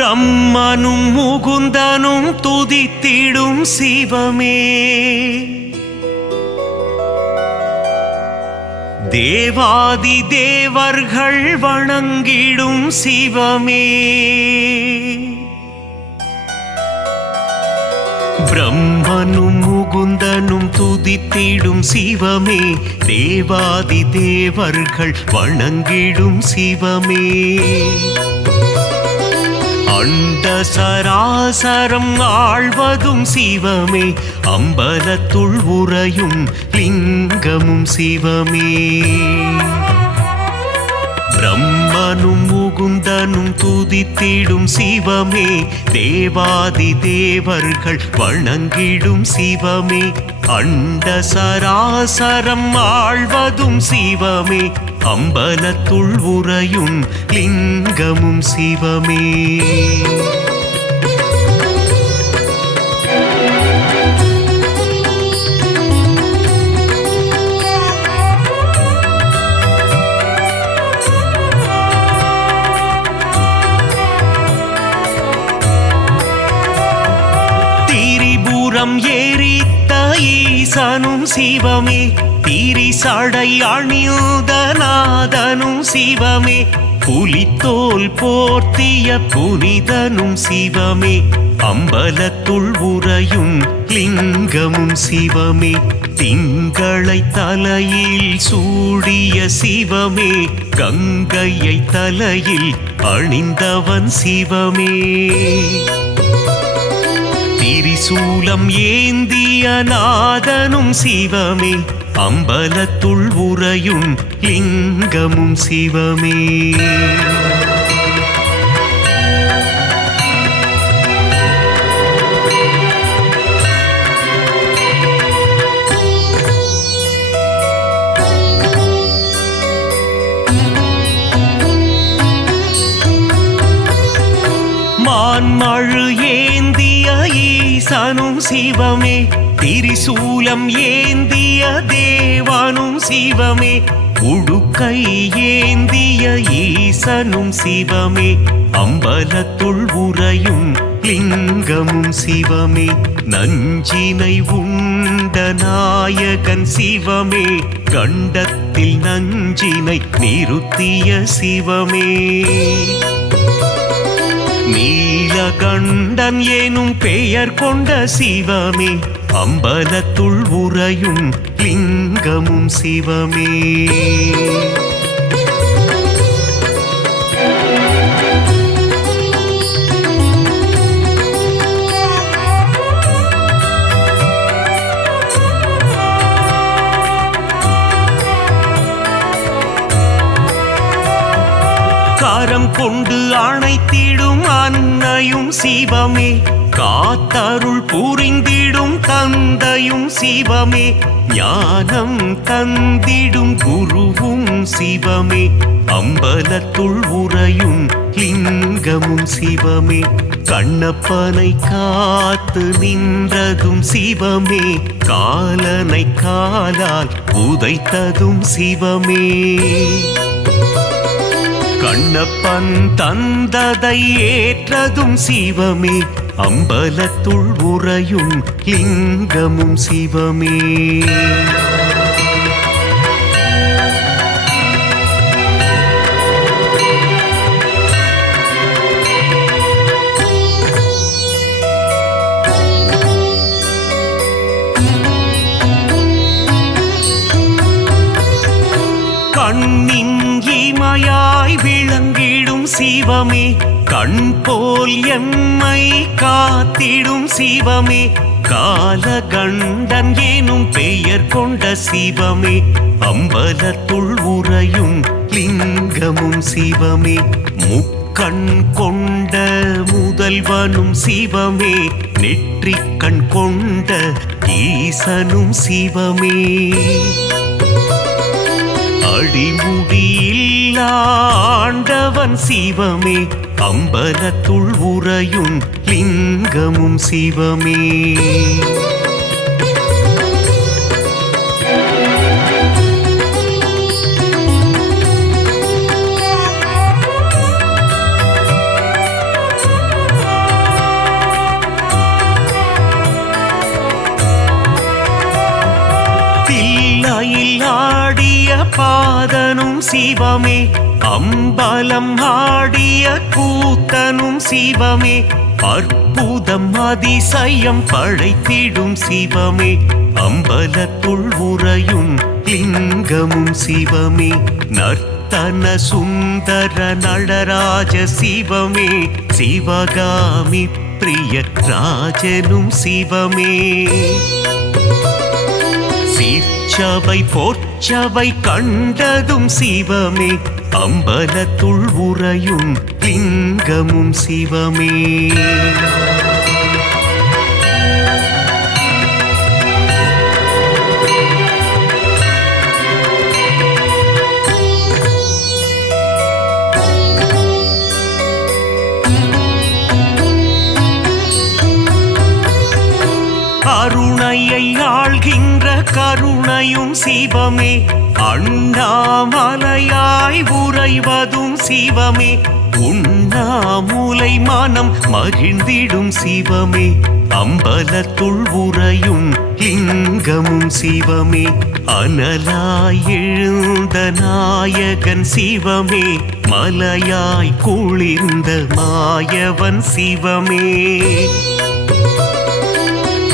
பிரம்மனும் முகுந்தனும் துதித்திடும் சிவமே, தேவாதி தேவர்கள் வணங்கிடும் சிவமே, பிரம்மனும் முகுந்தனும் துதித்திடும் சிவமே, தேவாதி தேவர்கள் வணங்கிடும் சிவமே, அண்ட சராசரம் ஆழ்வதும் சிவமே, அம்பலத்துள் உறையும் லிங்கமும் சிவமே, பிரம்மனும் முகுந்தனும் துதித்திடும் சிவமே, தேவாதி தேவர்கள் வணங்கிடும் சிவமே, அண்ட சராசரம் ஆழ்வதும் சிவமே, அம்பலத்துள் உறையும் லிங்கமும் சிவமே, திரிபுரம் எரித்த ஈசனும் சிவமே, திரிசடை அணிந்த நாதனும் சிவமே, புலித்தோல் போர்த்திய புனிதனும் சிவமே, அம்பலத்துள் உறையும் லிங்கமும் சிவமே, திங்களை தலையில் சூடிய சிவமே, கங்கையை தலையில் அணிந்தவன் சிவமே, திரிசூலம் ஏந்திய நாதனும் சிவமே, அம்பலத்துள் உறையும் லிங்கமும் சிவமே, மான்மழு ஏந்திய ஈசனும் சிவமே, திரிசூலம் ஏந்திய தேவனும் சிவமே, உடுக்கை ஏந்திய ஈசனும் சிவமே, அம்பலத்துள் உறையும் லிங்கமும் சிவமே, நஞ்சினை உண்ட நாயகன் சிவமே, கண்டத்தில் நஞ்சினை நிறுத்திய சிவமே, நீலகண்டன் எனும் பெயர் கொண்ட சிவமே, அம்பலத்துள் உறையும் லிங்கமும் சிவமே, கரம் கொண்டு அணைத்திடும் அன்னையும் சிவமே, காத்தருள் புரிந்திடும் தந்தையும் சிவமே, ஞானம் தந்திடும் குருவும் சிவமே, அம்பலத்துள் உறையும் லிங்கமும் சிவமே, கண்ணப்பனை காத்து நின்றதும் சிவமே, காலனை காலால் உதைத்ததும் சிவமே, கண்ணப்பன் தந்ததை ஏற்றதும் சிவமே, அம்பலத்துள் உறையும் லிங்கமும் சிவமே, கண்ணின் இமையாய் விளங்கிடும் சிவமே, கண் போல் எம்மை காத்திடும் சிவமே, காலகண்டன் எனும் பெயர் கொண்ட சிவமே, அம்பலத்துள் உறையும் லிங்கமும் சிவமே, முக்கண் கொண்ட முதல்வனும் சிவமே, நெற்றிக்கண் கொண்ட ஈசனும் சிவமே, அடிமுடியில்லா ஆண்டவன் சிவமே, அம்பலத்துள் உறையும் லிங்கமும் சிவமே, பாதனும் சிவமே அம்பலம் ஆடிய கூத்தனும் சிவமே அற்புதம் அதிசயம் படைத்திடும் சிவமே அம்பலத்துள் உறையும் லிங்கமும் சிவமே நர்த்தன சுந்தர நடராஜ சிவமே சிவகாமி பிரிய ராஜனும் சிவமே சீர்ச்சபை போர்ச்சபை கண்டதும் சிவமே அம்பலத்துள் உறையும் லிங்கமும் சிவமே கருணையை ஆள்கின்ற கருணையும் சிவமே அண்ணாமலையாய் உறைவதும் சிவமே உண்ணாமுலை மனம் மகிழ்ந்திடும் சிவமே அம்பலத்துள் உறையும் லிங்கமும் சிவமே அனலாய் எழுந்த நாயகன் சிவமே மலையாய் குளிர்ந்த மாயவன் சிவமே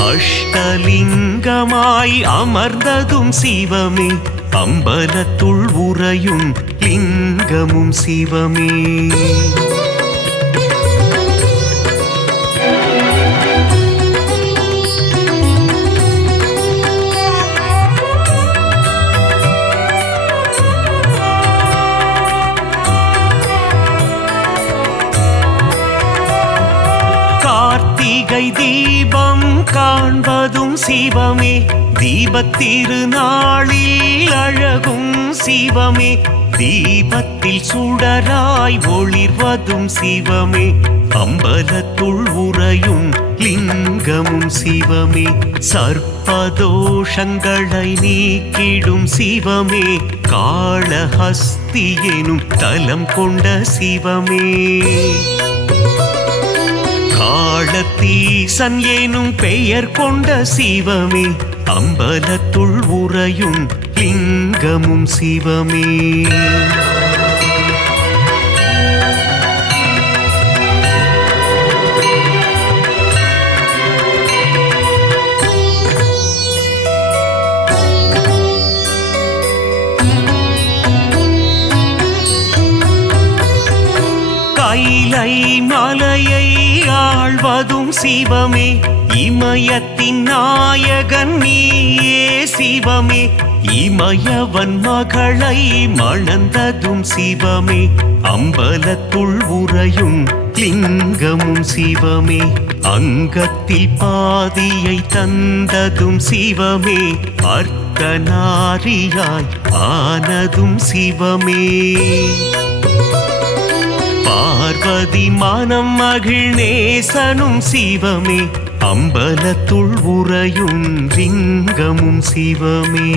அஷ்டலிங்கமாய் அமர்ந்ததும் சிவமே அம்பலத்துள் உறையும் லிங்கமும் சிவமே கார்த்திகை தீபம் காண்பதும் சிவமே தீபத்திருநாளில் அழகும் சிவமே தீபத்தில் சுடராய் ஒளிர்வதும் சிவமே அம்பலத்துள் உறையும் லிங்கமும் சிவமே சர்ப்பதோஷங்களை நீக்கிடும் சிவமே காளஹஸ்தி எனும் தலம் கொண்ட சிவமே காளத்தீசன் எனும் பெயர் கொண்ட சிவமே அம்பலத்துள் உறையும் லிங்கமும் சிவமே கைலை மலையை ஆழ்வதும் சிவமே இமயத்தின் நாயகன் நீயே சிவமே இமயவன் மகளை மணந்ததும் சிவமே அம்பலத்துள் உறையும் லிங்கமும் சிவமே அங்கத்தில் பாதியை தந்ததும் சிவமே அர்த்தநாரியாய் ஆனதும் சிவமே பார்வதி மனம் மகிழ்நேசனும் சிவமே அம்பலத்துள் உறையும் லிங்கமும் சிவமே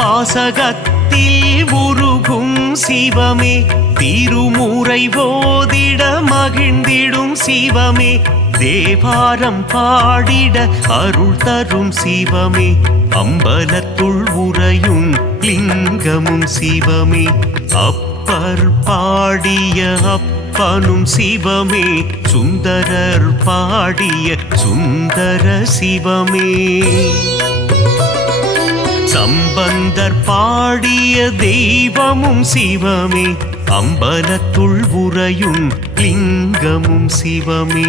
திருவாசகத்தில் உருகும் சிவமே திருமுறை ஓதிட மகிழ்ந்திடும் சிவமே தேவாரம் பாடிட அருள் தரும் சிவமே அம்பலத்துள் உறையும் லிங்கமும் சிவமே அப்பர் பாடிய அப்பனும் சிவமே சுந்தரர் பாடிய சுந்தர சிவமே சம்பந்தர் பாடிய தெய்வமும் சிவமே அம்பலத்துள் உறையும் லிங்கமும் சிவமே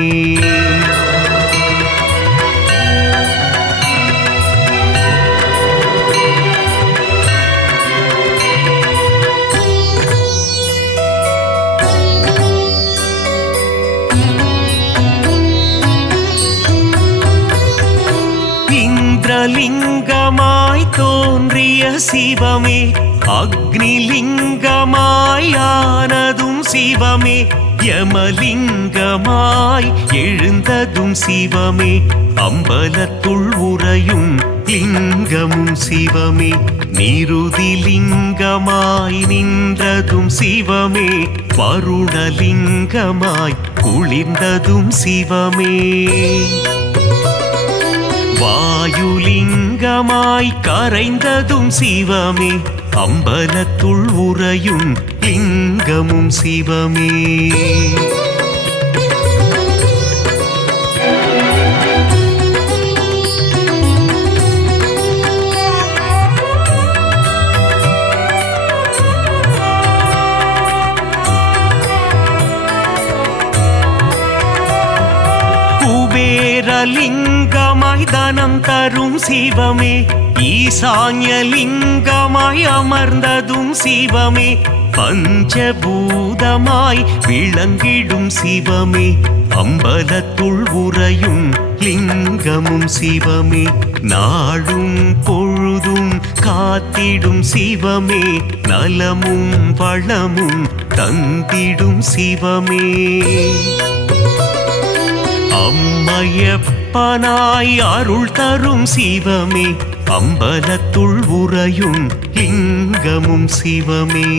இந்திரலிங்கமாய் தோன்றிய சிவமே அக்னிலிங்கமாய் ஆனதும் சிவமே யமலிங்கமாய் எழுந்ததும் சிவமே அம்பலத்துள் உறையும் லிங்கமும் சிவமே. நிருதிலிங்கமாய் நின்றதும் சிவமே. வருணலிங்கமாய் குளிர்ந்ததும் சிவமே. வாயுலிங்கமாய் கரைந்ததும் சிவமே. அம்பலத்துள் உறையும் லிங்கமும் சிவமே. குபேரலிங்கமாய் தனம் தரும் சிவமே. ஈசான்யலிங்கமாய் அமர்ந்ததும் சிவமே. பஞ்சபூதமாய் விளங்கிடும் சிவமே. அம்பலத்துள் உறையும் லிங்கமும் சிவமே. நாடும் பொழுதும் காத்திடும் சிவமே. நலமும் வளமும் தந்திடும் சிவமே. அம்மையப்பனாய் அருள் தரும் சிவமே. அம்பலத்துள் உறையும் லிங்கமும் சிவமே.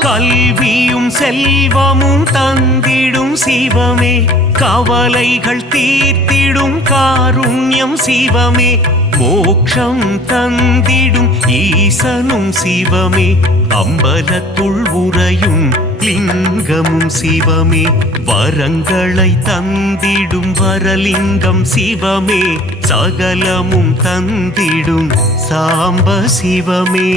கல்வியும் செல்வமும் தந்திடும் சிவமே. கவலைகள் தீர்த்திடும் காருண்யம் சிவமே. மோட்சம் தந்திடும் ஈசனும் சிவமே. அம்பலத்துள் உறையும் லிங்கமும் சிவமே. வரங்களை தந்திடும் வரலிங்கம் சிவமே. சகலமும் தந்திடும் சாம்ப சிவமே.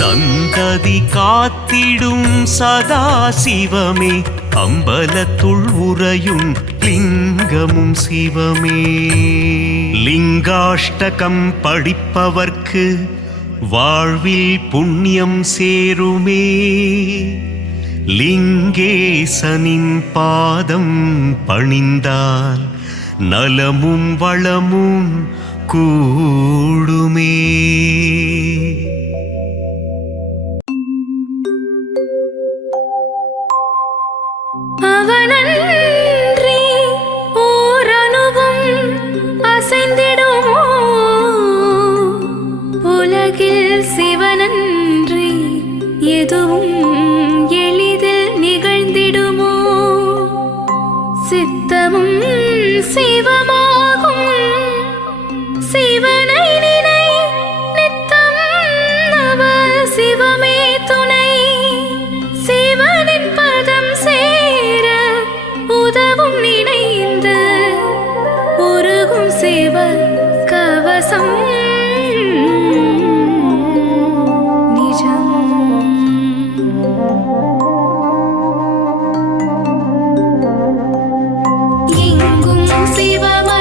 சந்ததி காத்திடும் சதா சிவமே. அம்பலத்துள் உறையும் லிங்கமும் சிவமே. லிங்காஷ்டகம் படிப்பவர்க்கு வாழ்வில் புண்ணியம் சேருமே. லிங்கேசனின் பாதம் பணிந்தால் நலமும் வளமும் கூடுமே. அவனன்றி ஓரணுவும் அசைந்திடுமோ? உலகில் சிவனன்றி எதுவும் எளிதில் நிகழ்ந்திடுமோ? சித்தமும் சிவமாகும் சிவனை நினை நித்தம். அவர் சிவமே துணை. சிவனின் பதம் சேர உதவும் நினைந்து உருகும் சிவ கவசம் நிஜம். எங்கும் சிவம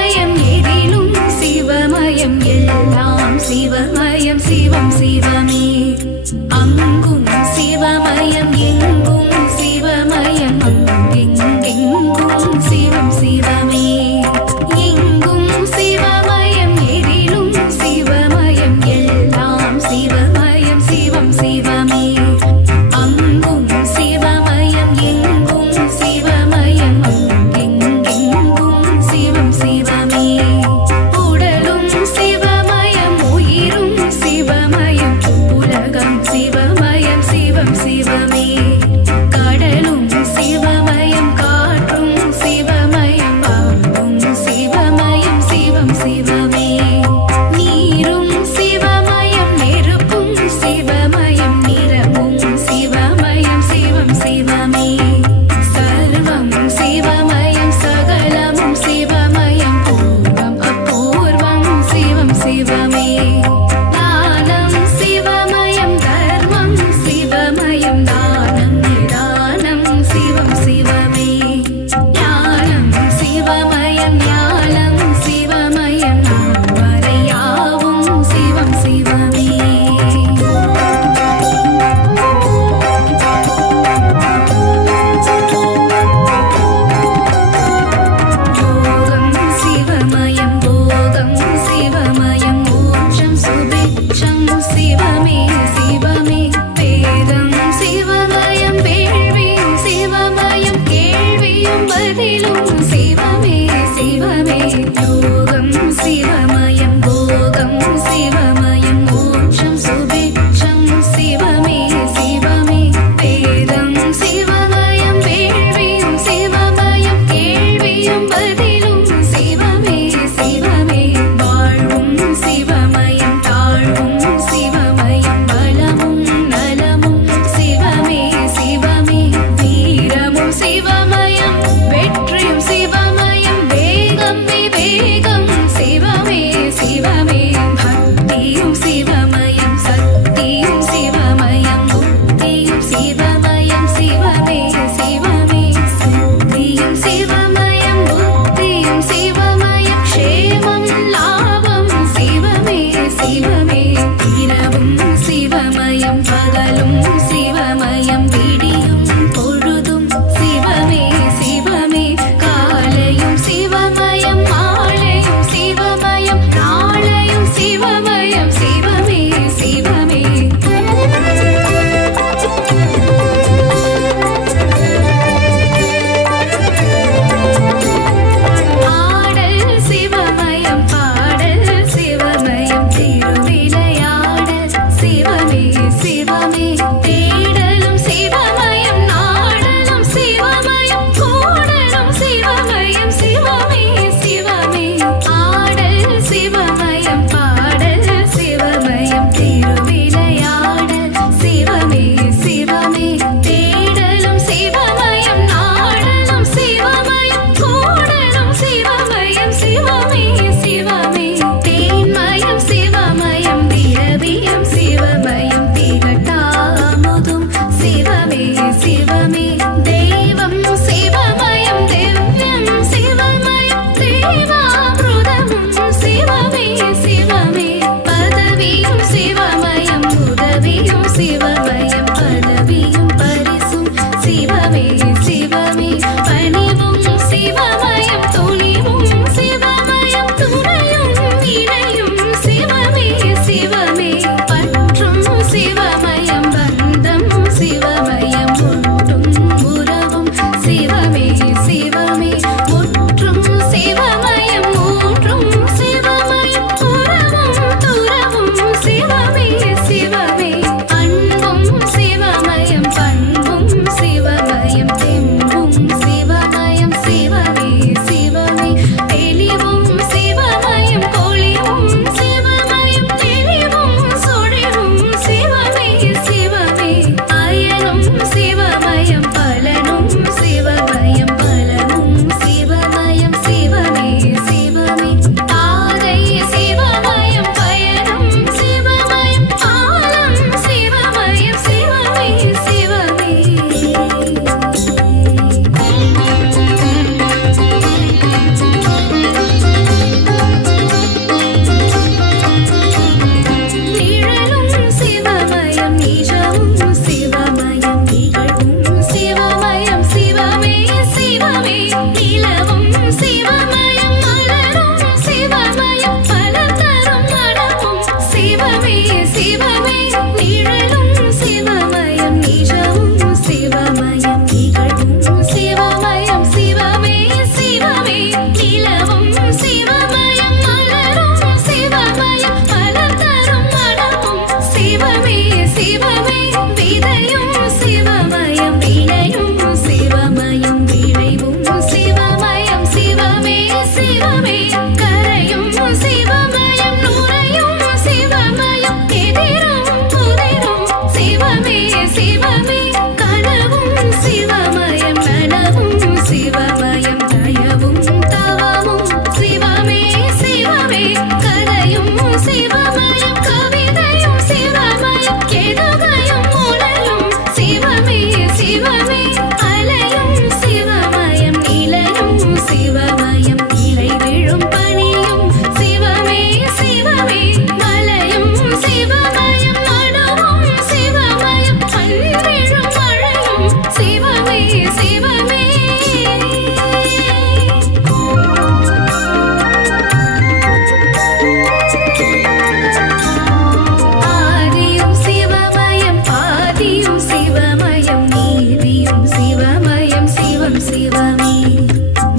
சிவமே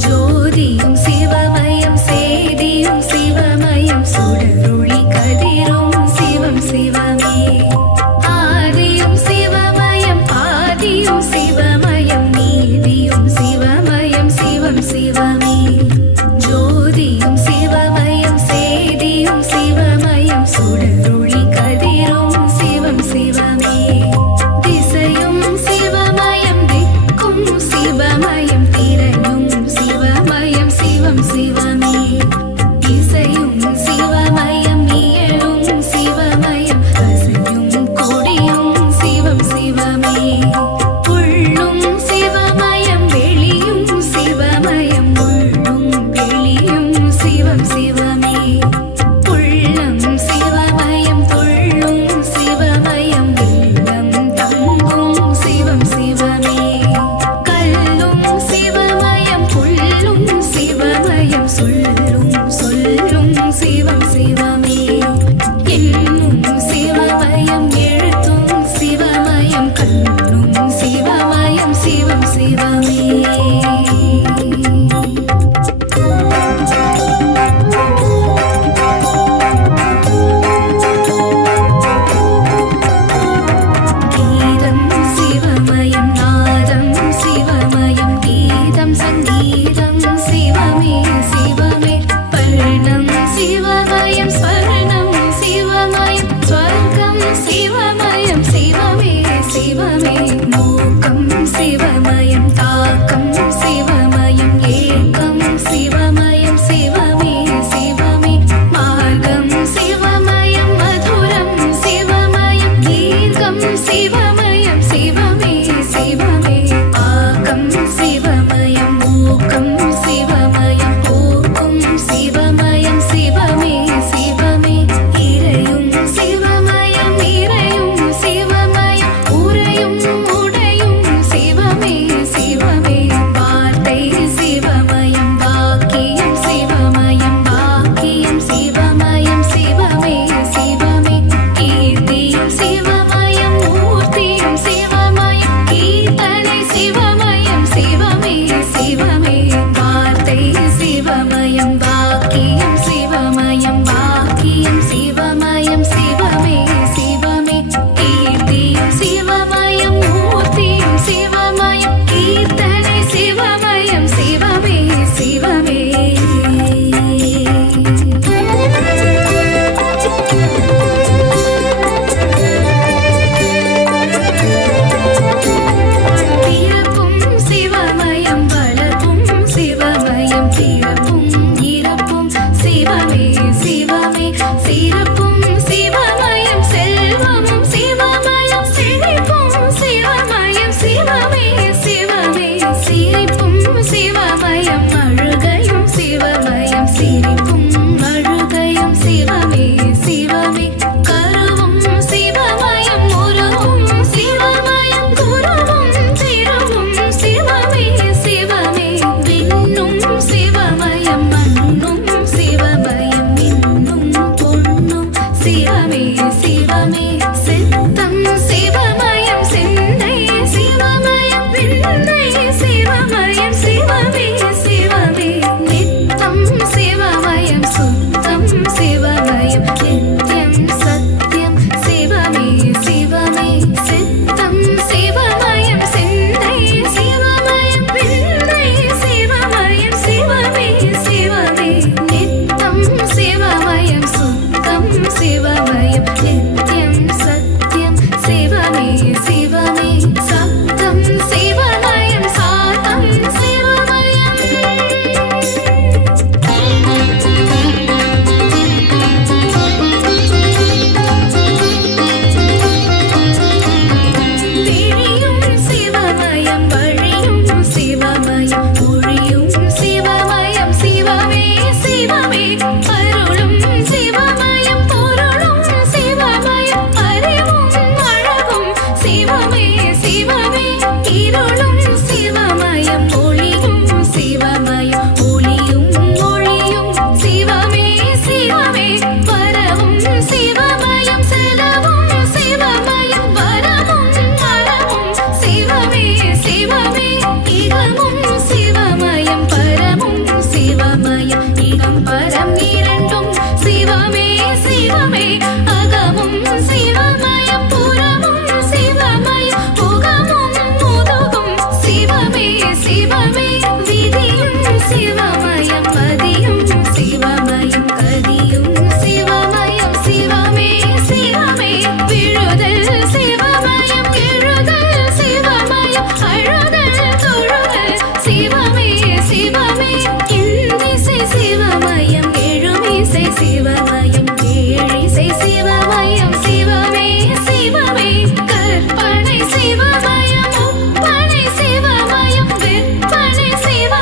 ஜோதியும் சிவமயம் சேதியும் சிவமயம் சுடரொளி கதிரும் சிவம் சிவமே ஆதியும் சிவமயம் பாதியும் சிவமயம் நீதியும் சிவமயம் சிவம் சிவமே ஜோதியும் சிவமயம் சேதியும் சிவமயம் சுடரொளி கதிரும் சிவம் சிவமே திசையும் சிவமயம் திக்கும் சிவமயம் விதியும் சிவமயம் பதியும் சிவமயம் கதியும் சிவமயம் சிவமே சிவமே விழுதல் சிவமயம் எழுதல் சிவமயம் அழுதல் தொழுதல் சிவமே சிவமே இந்திசை சிவமயம் எழுமிசை சிவமயம் ஏழிசை சிவமயம் சிவமே சிவமே கற்பனை சிவமயம் ஒப்பனை சிவமயம் விற்பனை சிவ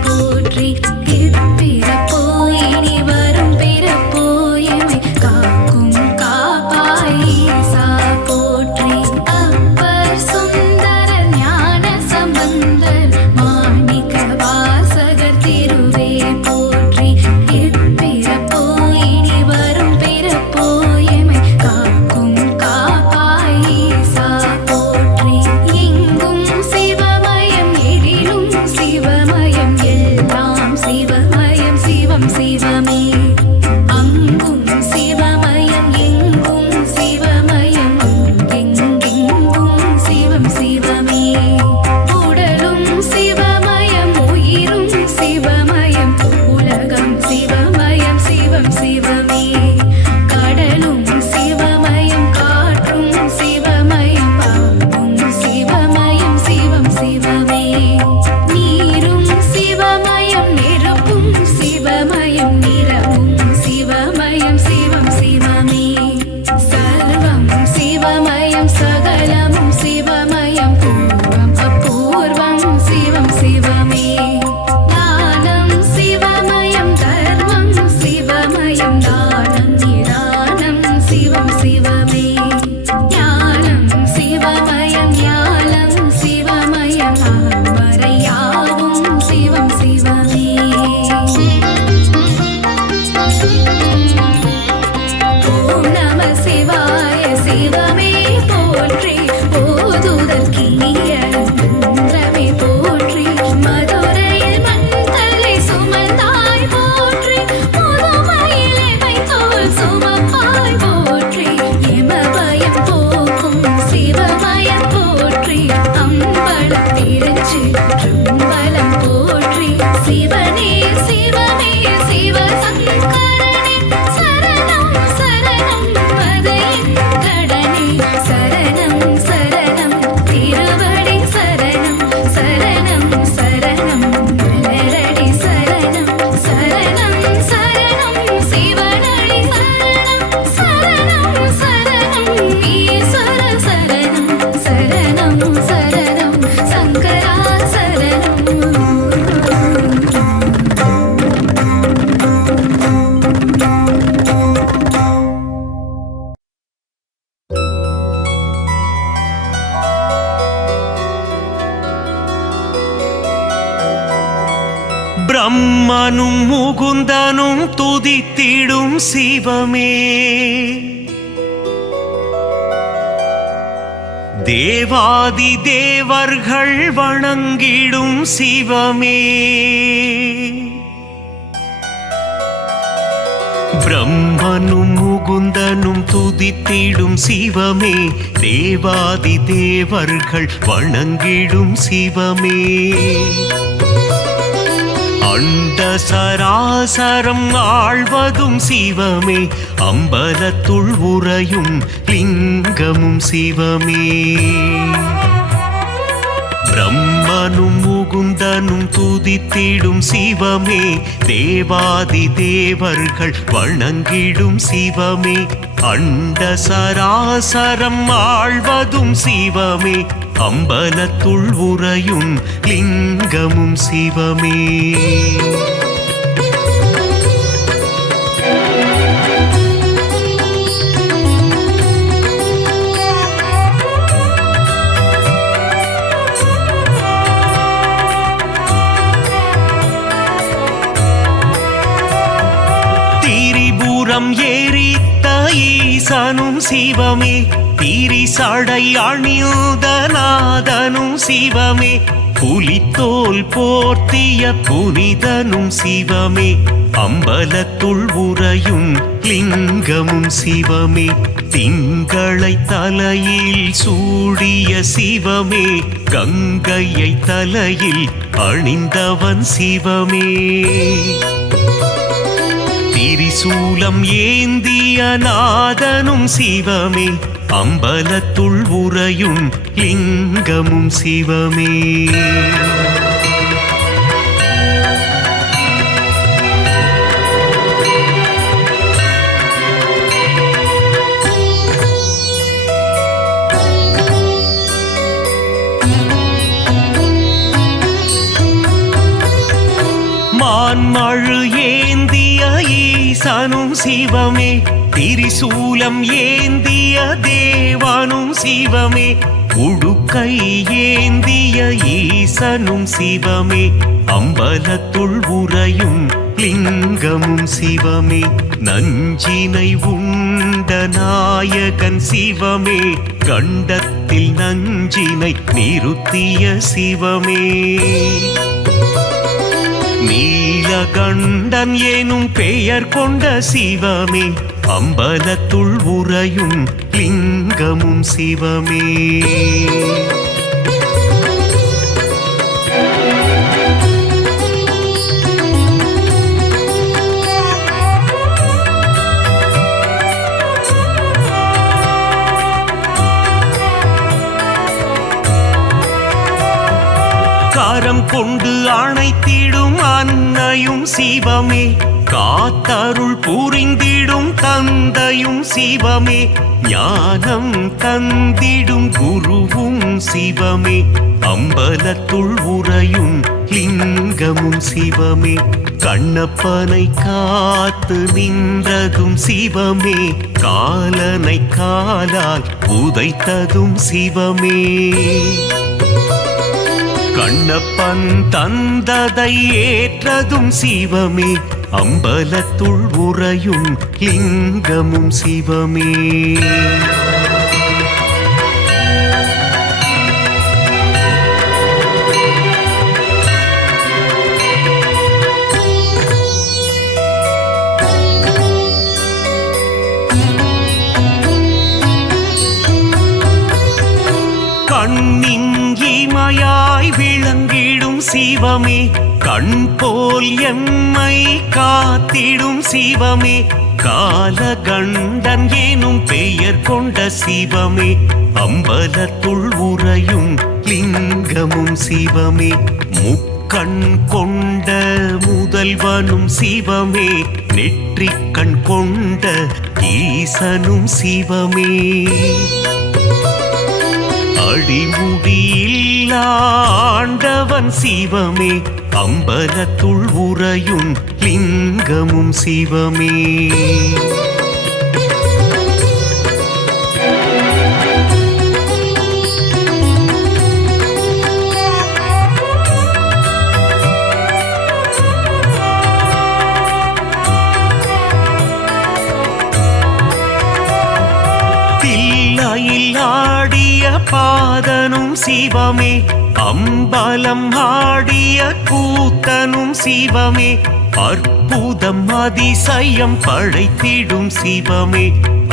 போற்றி இப்பிறப்போ இனி வரும் பிறப்போ எமை காக்கும் காப்பாய் ஈசா போற்றி அப்பர் சுந்தரர் ஞான சம்பந்தர் மாணிக்க வாசகர் திருவே போற்றி இப்பிறப்போ இனி வரும் பிறப்போ எமை காக்கும் காப்பாய் ஈசா போற்றி எங்கும் சிவமயம் எழிலும் சிவமயம் எல்லாம் சிவமயம் சிவம் சிவமே அங்கும் சிவமயம் எங்கும் சிவமயம் எங்கெங்கும் சிவம் சிவமே உடலும் சிவமயம் உயிரும் சிவமயம் உலகம் சிவமயம் சிவம் சிவமே கடலும் சிவமயம் காற்றும் சிவமயம் பாவும் சிவமயம் சிவம் சிவமே நீரும் சிவமயம் நெருப்பும் சிவமயம் நிறமும் சிவமயம் சிவம் சிவமே சர்வம் சிவமயம் சகலமும் சிவமயம் பூர்வம் அபூர்வம் சிவம் சிவமே ஞானம் சிவமயம் தர்மம் சிவமயம் தானம் நிதானம் சிவம் சிவமே ஞானம் சிவமயம் ஞானம் சிவமயம் ஆவரையாவும் சிவம் சிவமே ஓம் நம சிவாய சிவமே போற்றி ஓதுதற்கினிய மந்திரமே போற்றி மதுரையில் மண்தலை சுமந்தாய் போற்றி முதுமையிலே வைத்தோல் சுமப்பாய் போற்றி எமபயம் போக்கும் சிவமயம் போற்றி அம்பலம் திருச்சி பலம் போற்றி சிவனே சிவமே சிவசங்கரனே சரணம் சரணம் மதையின் கடனே சரணம் சரணம் திருவடி சரணம் சரணம் சரணம் மலரடி சரணம் சரணம் சரணம் சிவனடி சரணம் சரணம் சரணம் ஈஸ்வர சரணம் சரணம் சரணம் சங்கரா சரணம் பிரம்மனும் முகுந்தனும் துதித்திடும் சிவமே தேவாதி தேவர்கள் வணங்கிடும் சிவமே பிரம்மனும் முகுந்தனும் துதித்திடும் சிவமே தேவாதி தேவர்கள் வணங்கிடும் சிவமே அண்ட சராசரம் ஆழ்வதும் சிவமே அம்பலத்துள் உறையும் லிங்கமும் சிவமே பிரம்மனும் முகுந்தனும் துதித்திடும் சிவமே தேவாதி தேவர்கள் வணங்கிடும் சிவமே அண்ட சராசரம் ஆழ்வதும் சிவமே அம்பலத்துள் உறையும் லிங்கமும் சிவமே திரிபுரம் எரித்த ஈசனும் சிவமே திரிசடை அணிந்த நாதனும் சிவமே புலித்தோல் போர்த்திய புனிதனும் சிவமே அம்பலத்துள் உறையும் லிங்கமும் சிவமே திங்களை தலையில் சூடிய சிவமே கங்கையை தலையில் அணிந்தவன் சிவமே திரிசூலம் ஏந்திய நாதனும் சிவமே அம்பலத்துள் உறையும் லிங்கமும் சிவமே மான்மழு ஏந்திய ஈசனும் சிவமே திரிசூலம் ஏந்திய தேவனும் சிவமே உடுக்கை ஏந்திய ஈசனும் சிவமே அம்பலத்துள் உறையும் லிங்கமும் சிவமே நஞ்சினை உண்ட நாயகன் சிவமே கண்டத்தில் நஞ்சினை நிறுத்திய சிவமே நீலகண்டன் எனும் பெயர் கொண்ட சிவமே அம்பலத்துள் உறையும் லிங்கமும் சிவமே கரம் கொண்டு அணைத்திடும் அன்னையும் சிவமே காத்தருள் புரிந்திடும் தந்தையும் சிவமே ஞானம் தந்திடும் குருவும் சிவமே அம்பலத்துள் உறையும் லிங்கமும் சிவமே கண்ணப்பனை காத்து நின்றதும் சிவமே காலனை காலால் உதைத்ததும் சிவமே கண்ணப்பன் தந்ததை ஏற்றதும் சிவமே அம்பலத்துள் உறையும் லிங்கமும் சிவமே கண்ணின் இமையாய் விளங்கிடும் சிவமே கண் போல் எம்மை காத்திடும் சிவமே காலகண்டன் எனும் பெயர் கொண்ட சிவமே அம்பலத்துள் உறையும் லிங்கமும் சிவமே முக்கண் கொண்ட முதல்வனும் சிவமே நெற்றிக்கண் கொண்ட ஈசனும் சிவமே அடிமுடியில்லா ஆண்டவன் சிவமே அம்பலத்துள் உறையும் லிங்கமும் சிவமே தில்லையில் ஆடிய பாதனும் சிவமே அம்பலம் ஆடிய கூத்தனும் சிவமே அற்புதம் அதிசயம் படைத்திடும் சிவமே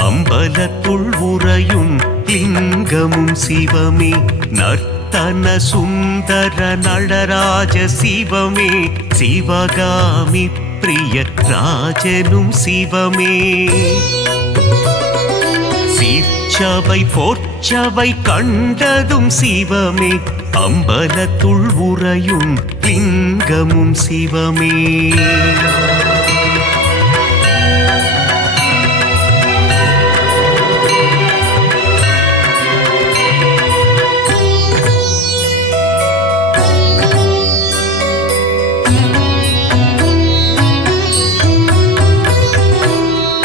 அம்பலத்துள் உறையும் லிங்கமும் சிவமே நர்த்தன சுந்தர நடராஜ சிவமே சிவகாமி பிரிய ராஜனும் சிவமே சிற்சபை பொற்சபை கண்டதும் சிவமே அம்பலத்துள் உறையும் லிங்கமும் சிவமே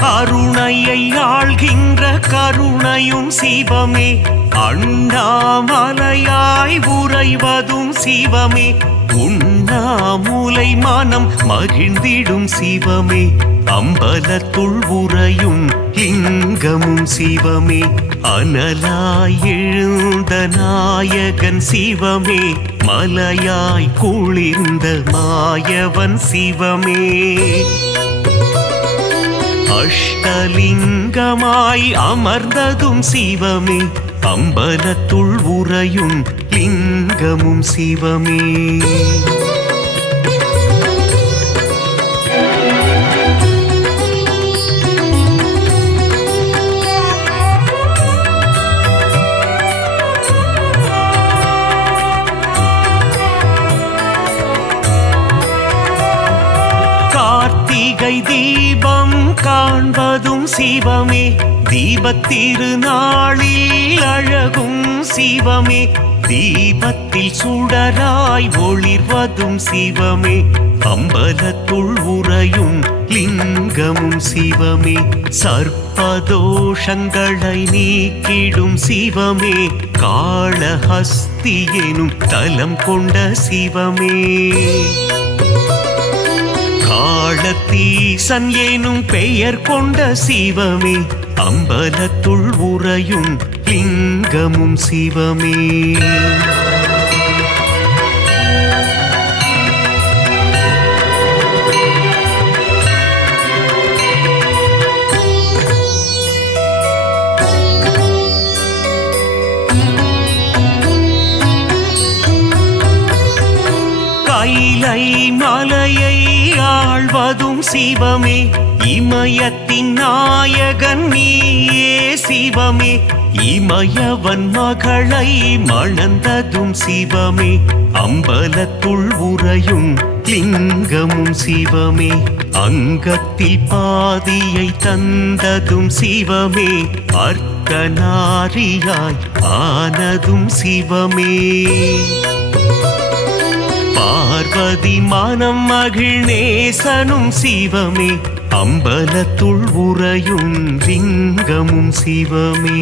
கருணையை ஆள்கின்ற கருணையும் சிவமே அண்ணாமலையாய் உறைவதும் சிவமே உண்ணாமுலை மனம் மகிழ்ந்திடும் சிவமே அம்பலத்துள் உறையும் லிங்கமும் சிவமே அனலாய் எழுந்த நாயகன் சிவமே மலையாய் குளிர்ந்த மாயவன் சிவமே அஷ்டலிங்கமாய் அமர்ந்ததும் சிவமே அம்பலத்துள் உறையும் லிங்கமும் சிவமே கார்த்திகை தீபம் காண்பதும் சிவமே தீபத்திருநாளில் அழகும் சிவமே தீபத்தில் சுடராய் ஒளிர்வதும் சிவமே அம்பலத்துள் உறையும் லிங்கமும் சிவமே சர்ப்பதோஷங்களை நீக்கிடும் சிவமே காளஹஸ்தி எனும் தலம் கொண்ட சிவமே காளத்தீசன் எனும் பெயர் கொண்ட சிவமே அம்பலத்துள் உறையும் லிங்கமும் சிவமே கைலை மலையை ஆழ்வதும் சிவமே இமயத்தின் நாயகன் நீயே சிவமே இமயவன் மகளை மணந்ததும் சிவமே அம்பலத்துள் உறையும் லிங்கமும் சிவமே அங்கத்தில் பாதியை தந்ததும் சிவமே அர்த்தநாரியாய் ஆனதும் சிவமே பார்வதி மனம் மகிழ்நேசனும் சிவமே அம்பலத்துள் உறையும் லிங்கமும் சிவமே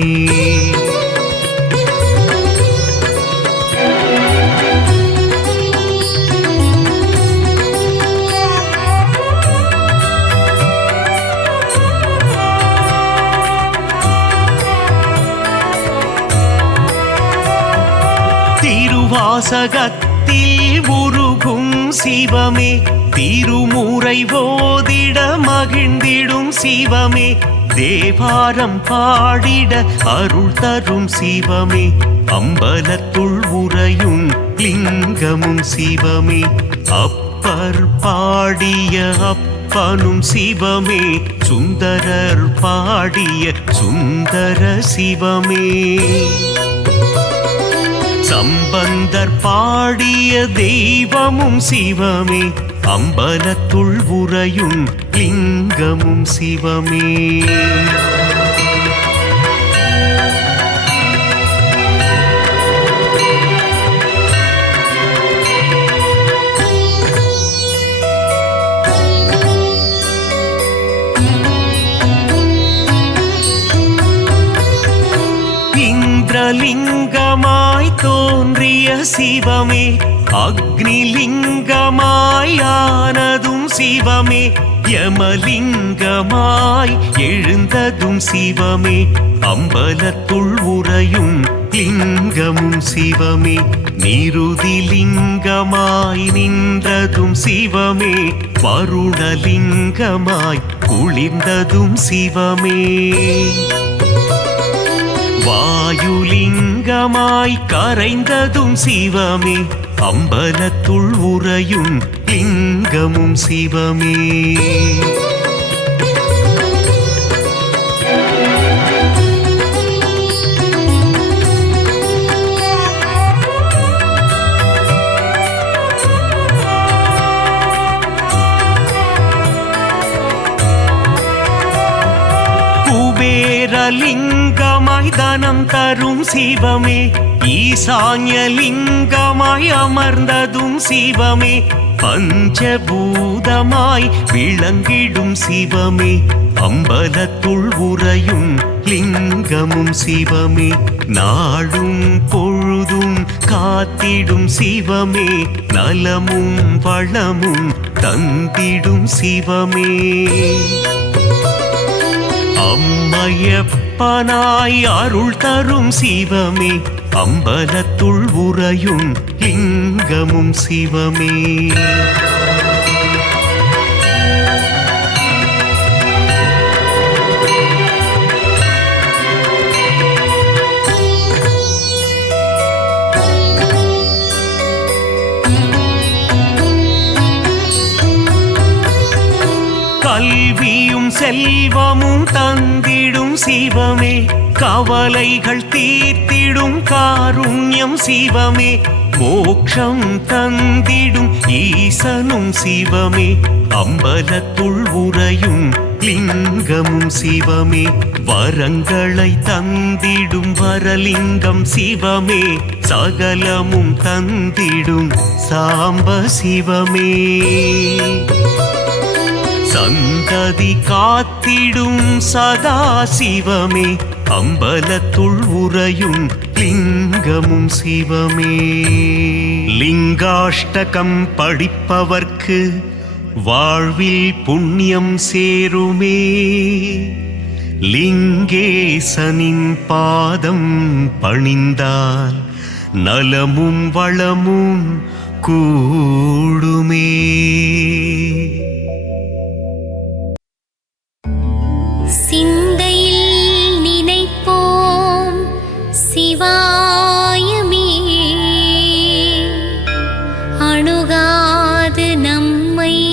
திருவாசகத்தில் உருகும் சிவமே திருமுறை ஓதிட மகிழ்ந்திடும் சிவமே தேவாரம் பாடிட அருள் தரும் சிவமே அம்பலத்துள் உறையும் லிங்கமும் சிவமே அப்பர் பாடிய அப்பனும் சிவமே சுந்தரர் பாடிய சுந்தர சிவமே சம்பந்தர் பாடிய தெய்வமும் சிவமே அம்பலத்துள் உறையும் லிங்கமும் சிவமே இந்திரலிங்கமாய் தோன்றிய சிவமே அக்னிலிங்கமாய் ஆனதும் சிவமே யமலிங்கமாய் எழுந்ததும் சிவமே அம்பலத்துள் உறையும் லிங்கமும் சிவமே நிருதிலிங்கமாய் நின்றதும் சிவமே வருணலிங்கமாய் குளிர்ந்ததும் சிவமே வாயுலிங்கமாய் கரைந்ததும் சிவமே அம்பலத்துள் உறையும் லிங்கமும் சிவமே குபேரலிங்கமாய் தனம் தரும் சிவமே ஈசான்யலிங்கமாய் அமர்ந்ததும் சிவமே பஞ்சபூதமாய் விளங்கிடும் சிவமே அம்பலத்துள் உறையும் லிங்கமும் சிவமே நாடும் பொழுதும் காத்திடும் சிவமே நலமும் வளமும் தந்திடும் சிவமே அம்மையப்பனாய் அருள் தரும் சிவமே அம்பலத்துள் உறையும் லிங்கமும் சிவமே கல்வியும் செல்வமும் தந்திடும் சிவமே கவலைகள் தீர்த்திடும் காருண்யம் சிவமே மோட்சம் தந்திடும் ஈசனும் சிவமே அம்பலத்துள் உறையும் லிங்கமும் சிவமே. வரங்களை தந்திடும் வரலிங்கம் சிவமே. சகலமும் தந்திடும் சாம்ப சிவமே. சந்ததி காத்திடும் சதா சிவமே. அம்பலத்துள் உறையும் லிங்கமும் சிவமே. லிங்காஷ்டகம் படிப்பவர்க்கு வாழ்வில் புண்ணியம் சேருமே. லிங்கேசனின் பாதம் பணிந்தால் நலமும் வளமும் கூடுமே. சிந்தையில் நினைப்போம் சிவாயமே. அணுகாது நம்மை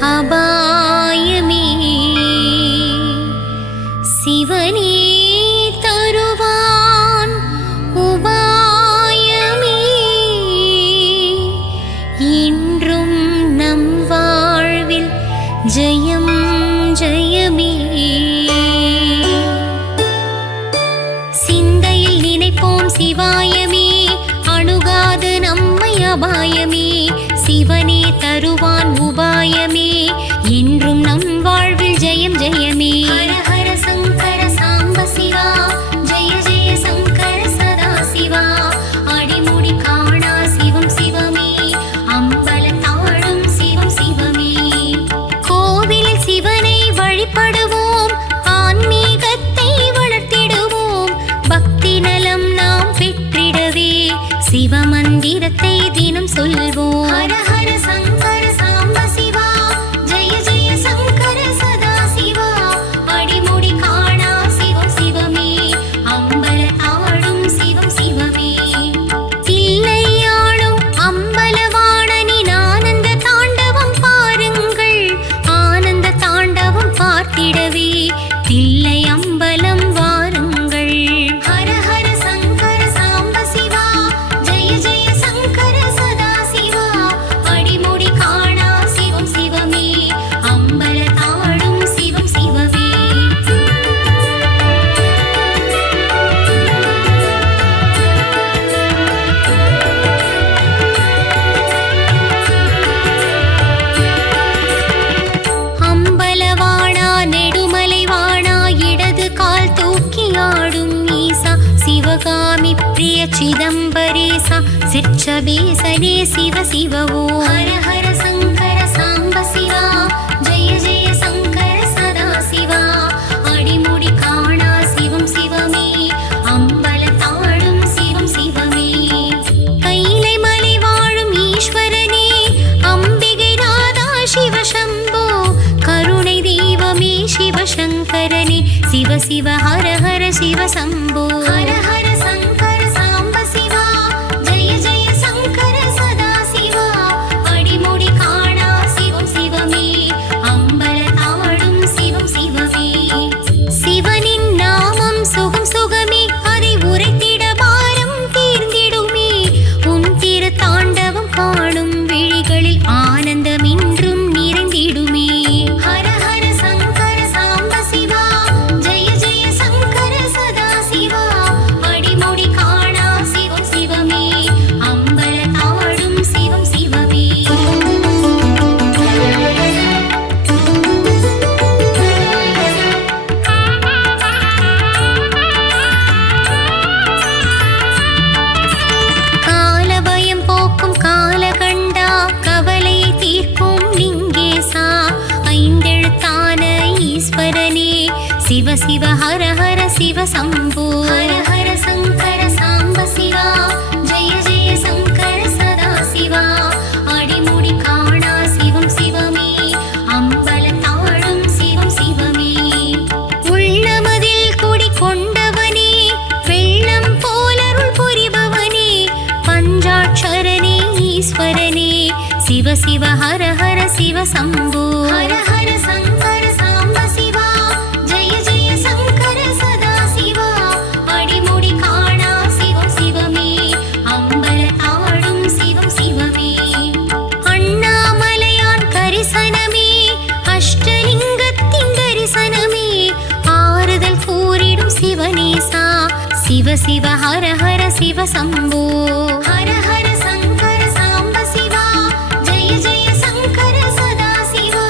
அபாயமே. சிவனே தருவான் உபாயமே. இன்றும் நம் வாழ்வில் ஜெயம் ஜெயமே. சிந்தையில் நினைப்போம் சிவாயமே. அணுகாது நம்மை அபாயமே. சிவனே தருவான் உபாயமே. என்றும் நம் வாழ்வில் ஜெயம் ஜெயமே. ஹர ஹர சங்கர சாம்ப சிவா. ஜெய ஜெய சங்கர சதா சிவா. அடிமுடி காணா சிவம் சிவமே. அம்பலத்தாடும் சிவம் சிவமே. கோவிலில் சிவனை வழிபடுவோம். ஆன்மீகத்தை வளர்த்திடுவோம். பக்தி நலம் நாம் பெற்றிடவே சிவமந்திரத்தை தினம் சொல்வோம். ஹர ஹர சங்கர சாம்ப சிவா. ஜெய ஜெய சங்கர சதா சிவா. அடிமுடி காணா சிவம் சிவமே. அம்பலத்தாடும் சிவம் சிவமே. தில்லையாளும் அம்பலவாணனின் ஆனந்த தாண்டவம் பாருங்கள். ஆனந்த தாண்டவம் பார்த்திடவே தில்லை அம்பலம் வாருங்கள். ஹர ஹர சங்கர சாம்ப சிவா. ஜெய ஜெய சங்கர சதா சிவா. அடிமுடி காணா சிவம் சிவமே. அம்பலத்தாடும் சிவம் சிவமே. அம்பலவாணா நெடுமலை வாணா. இடது கால் தூக்கி ஆடும் ஈசா. சிவகாமி பிரிய சிதம்பரேசா. சிற்றபேசனே சிவ சிவவோ. ஹர ஹர சங்கர சாம்ப சிவா. ஜெய ஜெய சங்கர சதா சிவா. அடிமுடி காணா சிவம் சிவமே. அம்பலத்தாடும் சிவம் சிவமே. கைலை மலை வாழும் ஈஸ்வரனே. அம்பிகை நாதா சிவசம்போ. கருணை தெய்வமே சிவசங்கரனே. சிவ சிவ ஹர ஹர சிவ சம்போ. ஹர ஹர சங்கர சாம்ப சிவா. ஜெய ஜெய சங்கர சதா சிவா. அடிமுடி காணா சிவம் சிவமே. அம்பலத்தாடும் சிவம் சிவமே. சிவனின் நாமம் சுகம் சுகமே. அதை உரைத்திட பாரம் தீர்ந்திடுமே. உன் திரு தாண்டவம் காணும் விழிகளில் ஆனந்தம் இன்றும் நிறைந்திடுமே. ஹர ஹர சங்கர சாம்ப சிவா. ஜெய ஜெய சங்கர சதா சிவா. அடிமுடி காணா சிவம் சிவமே. அம்பலத்தாடும் சிவம் சிவமே. காலபயம் போக்கும் காலகண்டா. கவலையை தீர்க்கும் லிங்கேசா. ஐந்தெழுத்தான ஈஸ்வரனே. சிவ சிவ ஹர ஹர சிவ சம்போ. ஹர ஹர சங்கர சாம்ப சிவா. ஜெய ஜெய சங்கர சதா சிவா. அடிமுடி காணா சிவம் சிவமே. அம்பலத்தாடும் சிவம் சிவமே. உள்ளமதில் குடி கொண்டவனே. வெள்ளம் போலருள் புரிபவனே. பஞ்சாட்சரனே ஈஸ்வரனே. சிவ சிவ ஹர ஹர சிவ சம்போ. ஹர ஹர சங்கர சாம்ப சிவா. ஜெய ஜெய சங்கர சதா சிவா. அடிமுடி காணா சிவம் சிவமே. அம்பலத்தாடும் சிவம் சிவமே. அண்ணாமலையான் கரிசனமே. அஷ்டலிங்கத்தில் சிவ ஹர ஹர சிவ சம்போ ஹர ஹர சங்கர சாம்ப சிவா ஜெய ஜெய சங்கர சதா சிவா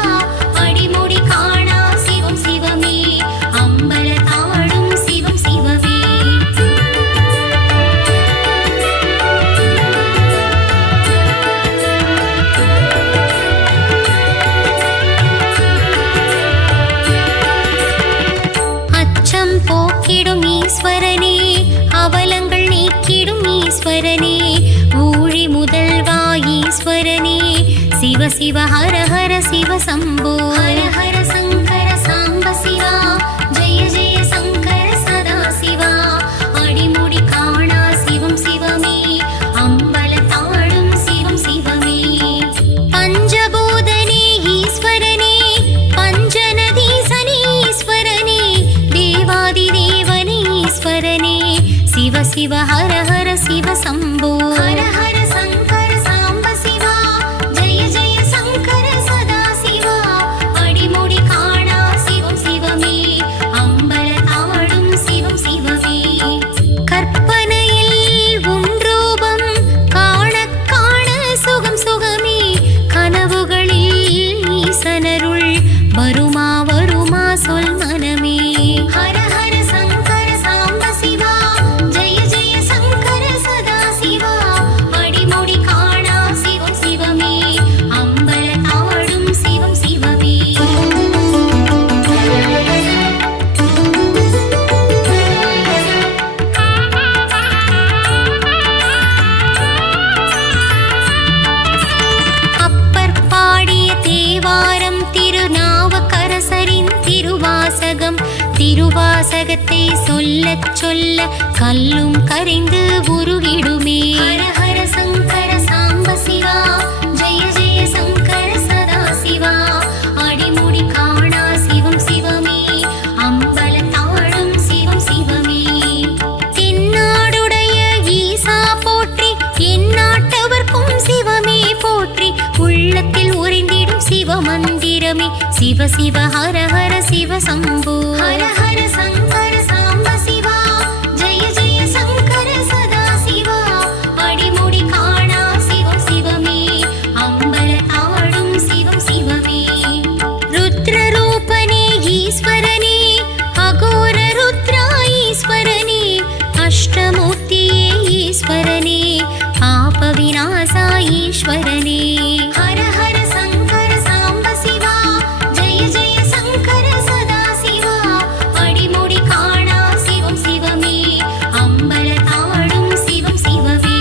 அடிமுடி காணா சிவம் சிவமே அம்பல தாடும் சிவம் சிவமே அச்சம் போக்கிடும் ஈஸ்வரனே அவலங்கள் நீக்கிடும் ஈஸ்வரனே ஊழி முதல்வா ஈஸ்வரனே சிவ சிவ ஹர ஹர சிவ சம்போ ஹர ஹர சங்கர சாம்ப சிவா ஜெய ஜெய சங்கர சதா சிவா அடிமுடி காணா சிவம் சிவமே அம்பல தாடும் சிவம் சிவமே பஞ்சபூதனே ஈஸ்வரனே பஞ்சநதீசனே ஈஸ்வரனே தேவாதி தேவனே ஈஸ்வரனே சிவ சிவ ஹர ஹர சிவ சம்போ ஹர ஹர சங்கர சாம்ப சிவா ஜெய ஜெய சங்கர சதா சிவா அடிமுடி காணா சிவம் சிவமே அம்பல தாடும் சிவம் சிவமே கற்பனையில் உன் ரூபம் காண காண சுகம் சுகமே கனவுகளில் ஈசனருள் வருமா வருமா சொல் மனமே ஹர ஹர சங்கர சாம்ப சிவா ஜெய ஜெய சங்கர சதா சிவா அடிமுடி காணா சிவம் சிவமே அம்பல தாடும் சிவம் சிவமே அப்பர் பாடிய தேவாரம் திருநாவுக்கரசரின் திருவாசகம் திருவாசகத்தை சொல்லச் சொல்ல கல்லும் கரைந்து உருகிடுமே ஹர ஹர சங்கர சாம்ப சிவா ஜெய ஜெய சங்கர சதா சிவா அடிமுடி காணா சிவம் சிவமே அம்பல தாடும் சிவம் சிவமே தென்னாடுடைய ஈசா போற்றி எந்நாட்டவர்க்கும் சிவமே போற்றி உள்ளத்தில் உறைந்திடும் சிவமந்திரமே சிவ சிவ ஹர ஹர சிவ சம்போ ஹர ஹர சங்கர சாம்ப சிவா ஜெய ஜெய சங்கர சதா சிவா அடிமுடி காணா சிவம் சிவமே அம்பல தாடும் சிவம் சிவமே ருத்ர ரூபனே ஈஸ்வரனே அகோர ருத்ரா ஈஸ்வரனே அஷ்டமூர்த்தியே ஈஸ்வரனே பாப விநாசா ஈஸ்வரனே ஹர ஹர சங்கர சாம்ப சிவா ஜெய ஜெய சங்கர சதா சிவா அடிமுடி காணா சிவம் சிவமே அம்பல தாடும் சிவம் சிவமே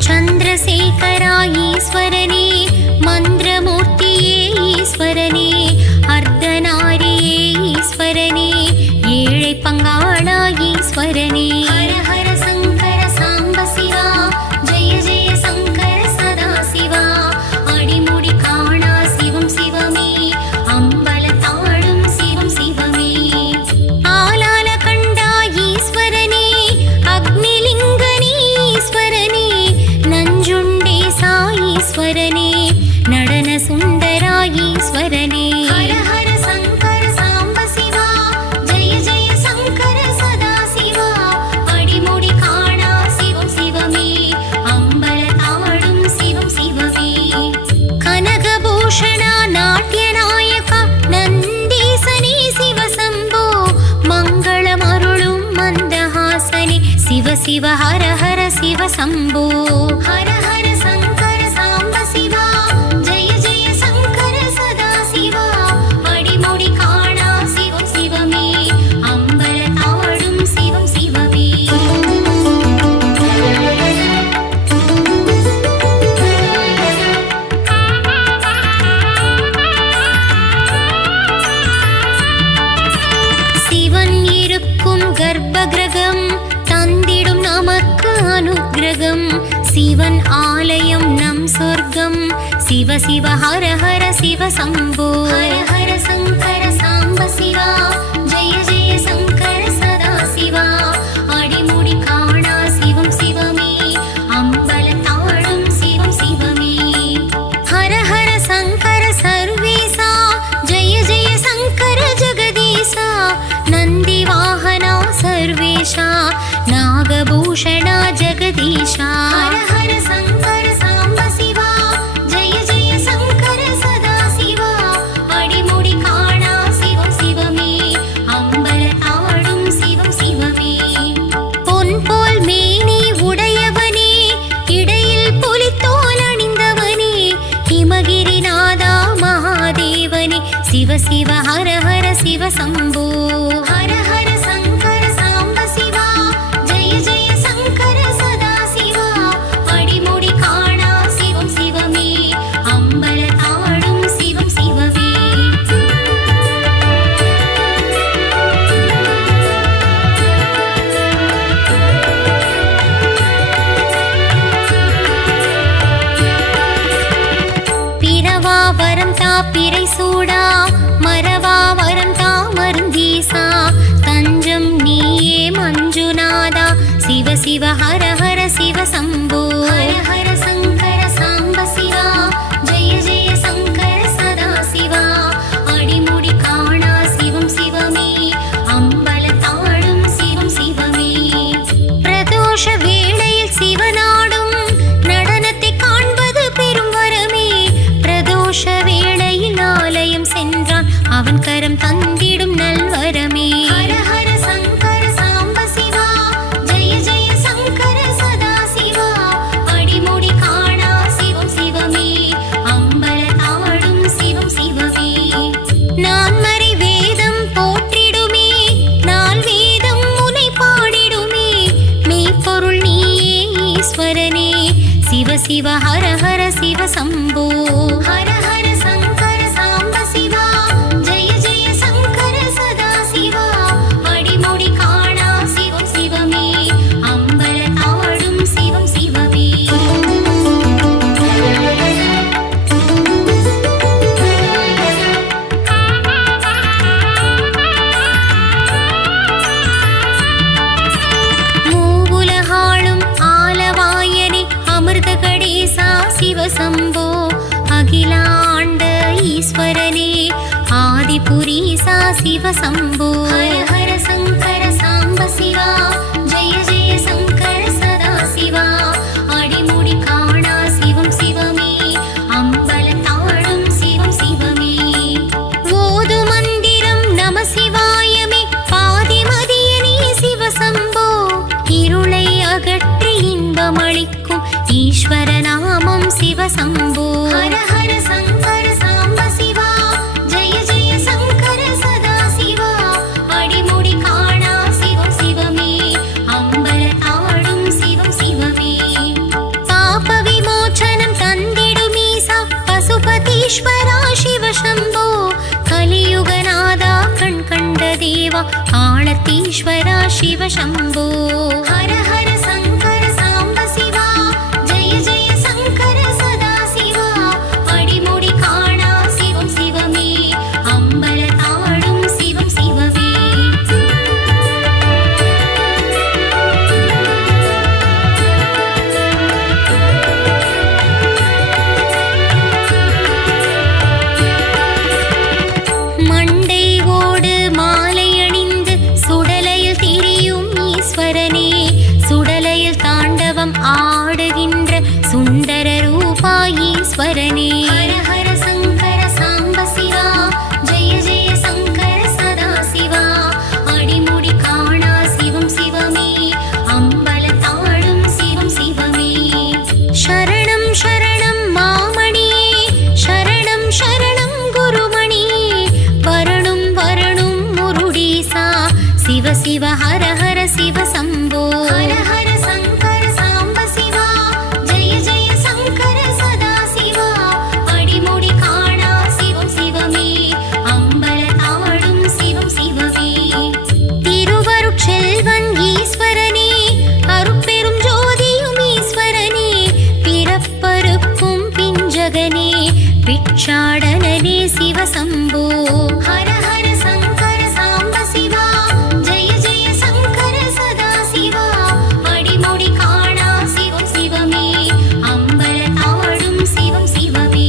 சந்திரசேகரா ஈஸ்வரனே மந்திரமூர்த்தியே ஈஸ்வரனே அர்த்தநாரியே ஈஸ்வரனே ஏழை பங்காளா ஈஸ்வரனே ஹர ஹர சங்கர சாம்ப சிவா ஜெய ஜெய சங்கர சதா சிவா அடிமுடி காணா சிவம் சிவமே அம்பல தாடும் சிவம் சிவமே ஆலால கண்டா ஈஸ்வரனே அக்னிலிங்கனே ஈஸ்வரனே நஞ்சுண்டேசா ஈஸ்வரனே நடன சுந்தரா ஈஸ்வரனே ஹர ஹர சங்கர சாம்ப சிவா ஜெய ஜெய சங்கர சதா சிவா அடிமுடி காணா சிவம் சிவமே அம்பல தாடும் சிவம் சிவமே கனகபூஷணா நாட்டியநாயகா நந்தீசனே சிவசம்போ மங்களமருளும் மந்தஹாசனே சிவ சிவ ஹர ஹர சிவ சம்போ ஹர ஹர சங்கர சாம்ப சிவா ஜெய ஜெய சங்கர சதா சிவா அடிமுடி காணா சிவம் சிவமே அம்பல தாடும் சிவம் சிவமே சிவன் இருக்கும் கர்ப்ப கிரகம் தந்திடும் நமக்கு அனுக்கிரகம் சிவன் ஆலயம் நம் சொர்க்கம் சிவ சிவ ஹர ஹர சிவ சம்போ ஹர ஹர சங்கர சாம்ப சிவா ஜெய ஜெய சங்கர சதா சிவா அடிமுடி காணா சிவம் சிவமே அம்பல ஹர ஹர சிவ சம்போ ஹர ஹர சங்கர சாம்ப சிவா ஜெய ஜெய சங்கர சதா சிவா அடிமுடி காணா சிவம் சிவமே அம்பல தாடும் சிவம் சிவமே பிறவா வரம் தா பிறை சூடா மரவா வரம் தா மருந்தீசா தஞ்சம் நீயே மஞ்சுநாதா சிவ சிவ ஹர ஹர சிவ சம்போ ஹர ஹர சங்கர சாம்ப சிவா ஜெய ஜெய சங்கர சதா சிவா அடிமுடி காணா சிவம் சிவமே அம்பல தாடும் சிவம் சிவமே பிரதோஷ வேளையில் சிவநாடும் நடனத்தை காண்பது பெரும் வரமே பிரதோஷ வேளையில் ஆலயம் சென்றான் அவன் கரம் தந்திடும் நல்வரமே ஹர ஹர சங்கர சாம்ப சிவா ஜெய ஜெய சங்கர சதா சிவா அடிமுடி காணா சிவம் சிவமே அம்பல தாடும் சிவம் சிவமே நான்மறை வேதம் போற்றிடுமே நால் வேதம் முனை பாடிடுமே மெய்ப்பொருள் நீயே ஈஸ்வரனே சிவ சிவ ஹர ஹர சிவ சம்போ ஹர ஹர சங்கர சாம்ப சிவா ஜெய ஜெய சங்கர சதா சிவா அடிமுடி காணா சிவம் சிவமே அம்பல தாடும் சிவம் சிவமே மூவுலகாளும் ஆலவாயனே அமிர்த கடேசா சிவ சம்போ அகிலாண்ட ஈஸ்வரனே ஆதிபுரீசா சிவ சம்போ ஹர ஹர சங்கர சாம்ப சிவா ஜெய ஜெய சங்கர சதா சிவா அடிமுடி காணா சிவம் சிவமே அம்பல தாடும் சிவம் சிவமே ஓது மந்திரம் நம சிவாயமே பாதிமதியனே சிவ சம்போ இருளை அகற்றி இன்பமளிக்கும் ஈஸ்வர நாமம் சிவ சம்போ ஹர ஹர சங்கர சாம்ப சிவா ஜெய ஜெய சங்கர சதா சிவா அடிமுடி காணா சிவம் சிவமே அம்பல தாடும் சிவம் சிவமே பாப விமோச்சனம் தந்திடுமீசா பசுபதீஸ்வரா சிவ சம்போ கலியுகநாதா கண் கண்ட தேவா ஆளத்தீஸ்வரா சிவ சம்போ ஹர ஹர சங்கர சாம்ப சிவா ஜெய ஜெய சங்கர சதா சிவா அடிமுடி காணா சிவம் சிவமே அம்பல தாடும் சிவம் சிவமே மண்டை ஓடு மாலை அணிந்து சுடலையில் திரியும் ஈஸ்வரனே சுடலையில் தாண்டவம் ஆடுகின்ற சுந்தர ரூபா ஈஸ்வரனே ஹர ஹர சங்கர சாம்ப சிவா ஜெய ஜெய சங்கர சதா சிவா அடிமுடி காணா சிவம் சிவமே அம்பல தாடும் சிவம் சிவமே சரணம் சரணம் மாமணியே சரணம் சரணம் குருமணியே வரணும் வரணும் முருடீசா சிவ சிவ ஹர ஹர சிவ சம்போ ஹர ஹர சங்கர சாம்ப சிவா ஜெய ஜெய சங்கர சதா சிவா அடிமுடி காணா சிவம் சிவமே அம்பல தாடும் சிவம் சிவமே திருவருட்செல்வன் ஈஸ்வரனே அருட்பெரும் ஜோதியும் ஈஸ்வரனே பிறப்பருக்கும் பிஞ்சகனே பிட்சாடனே சிவ சம்போ ஹர ஹர சங்கர சாம்ப சிவா ஜெய ஜெய சங்கர சதா சிவா அடிமுடி காணா சிவம் சிவமே அம்பல தாடும் சிவம் சிவமே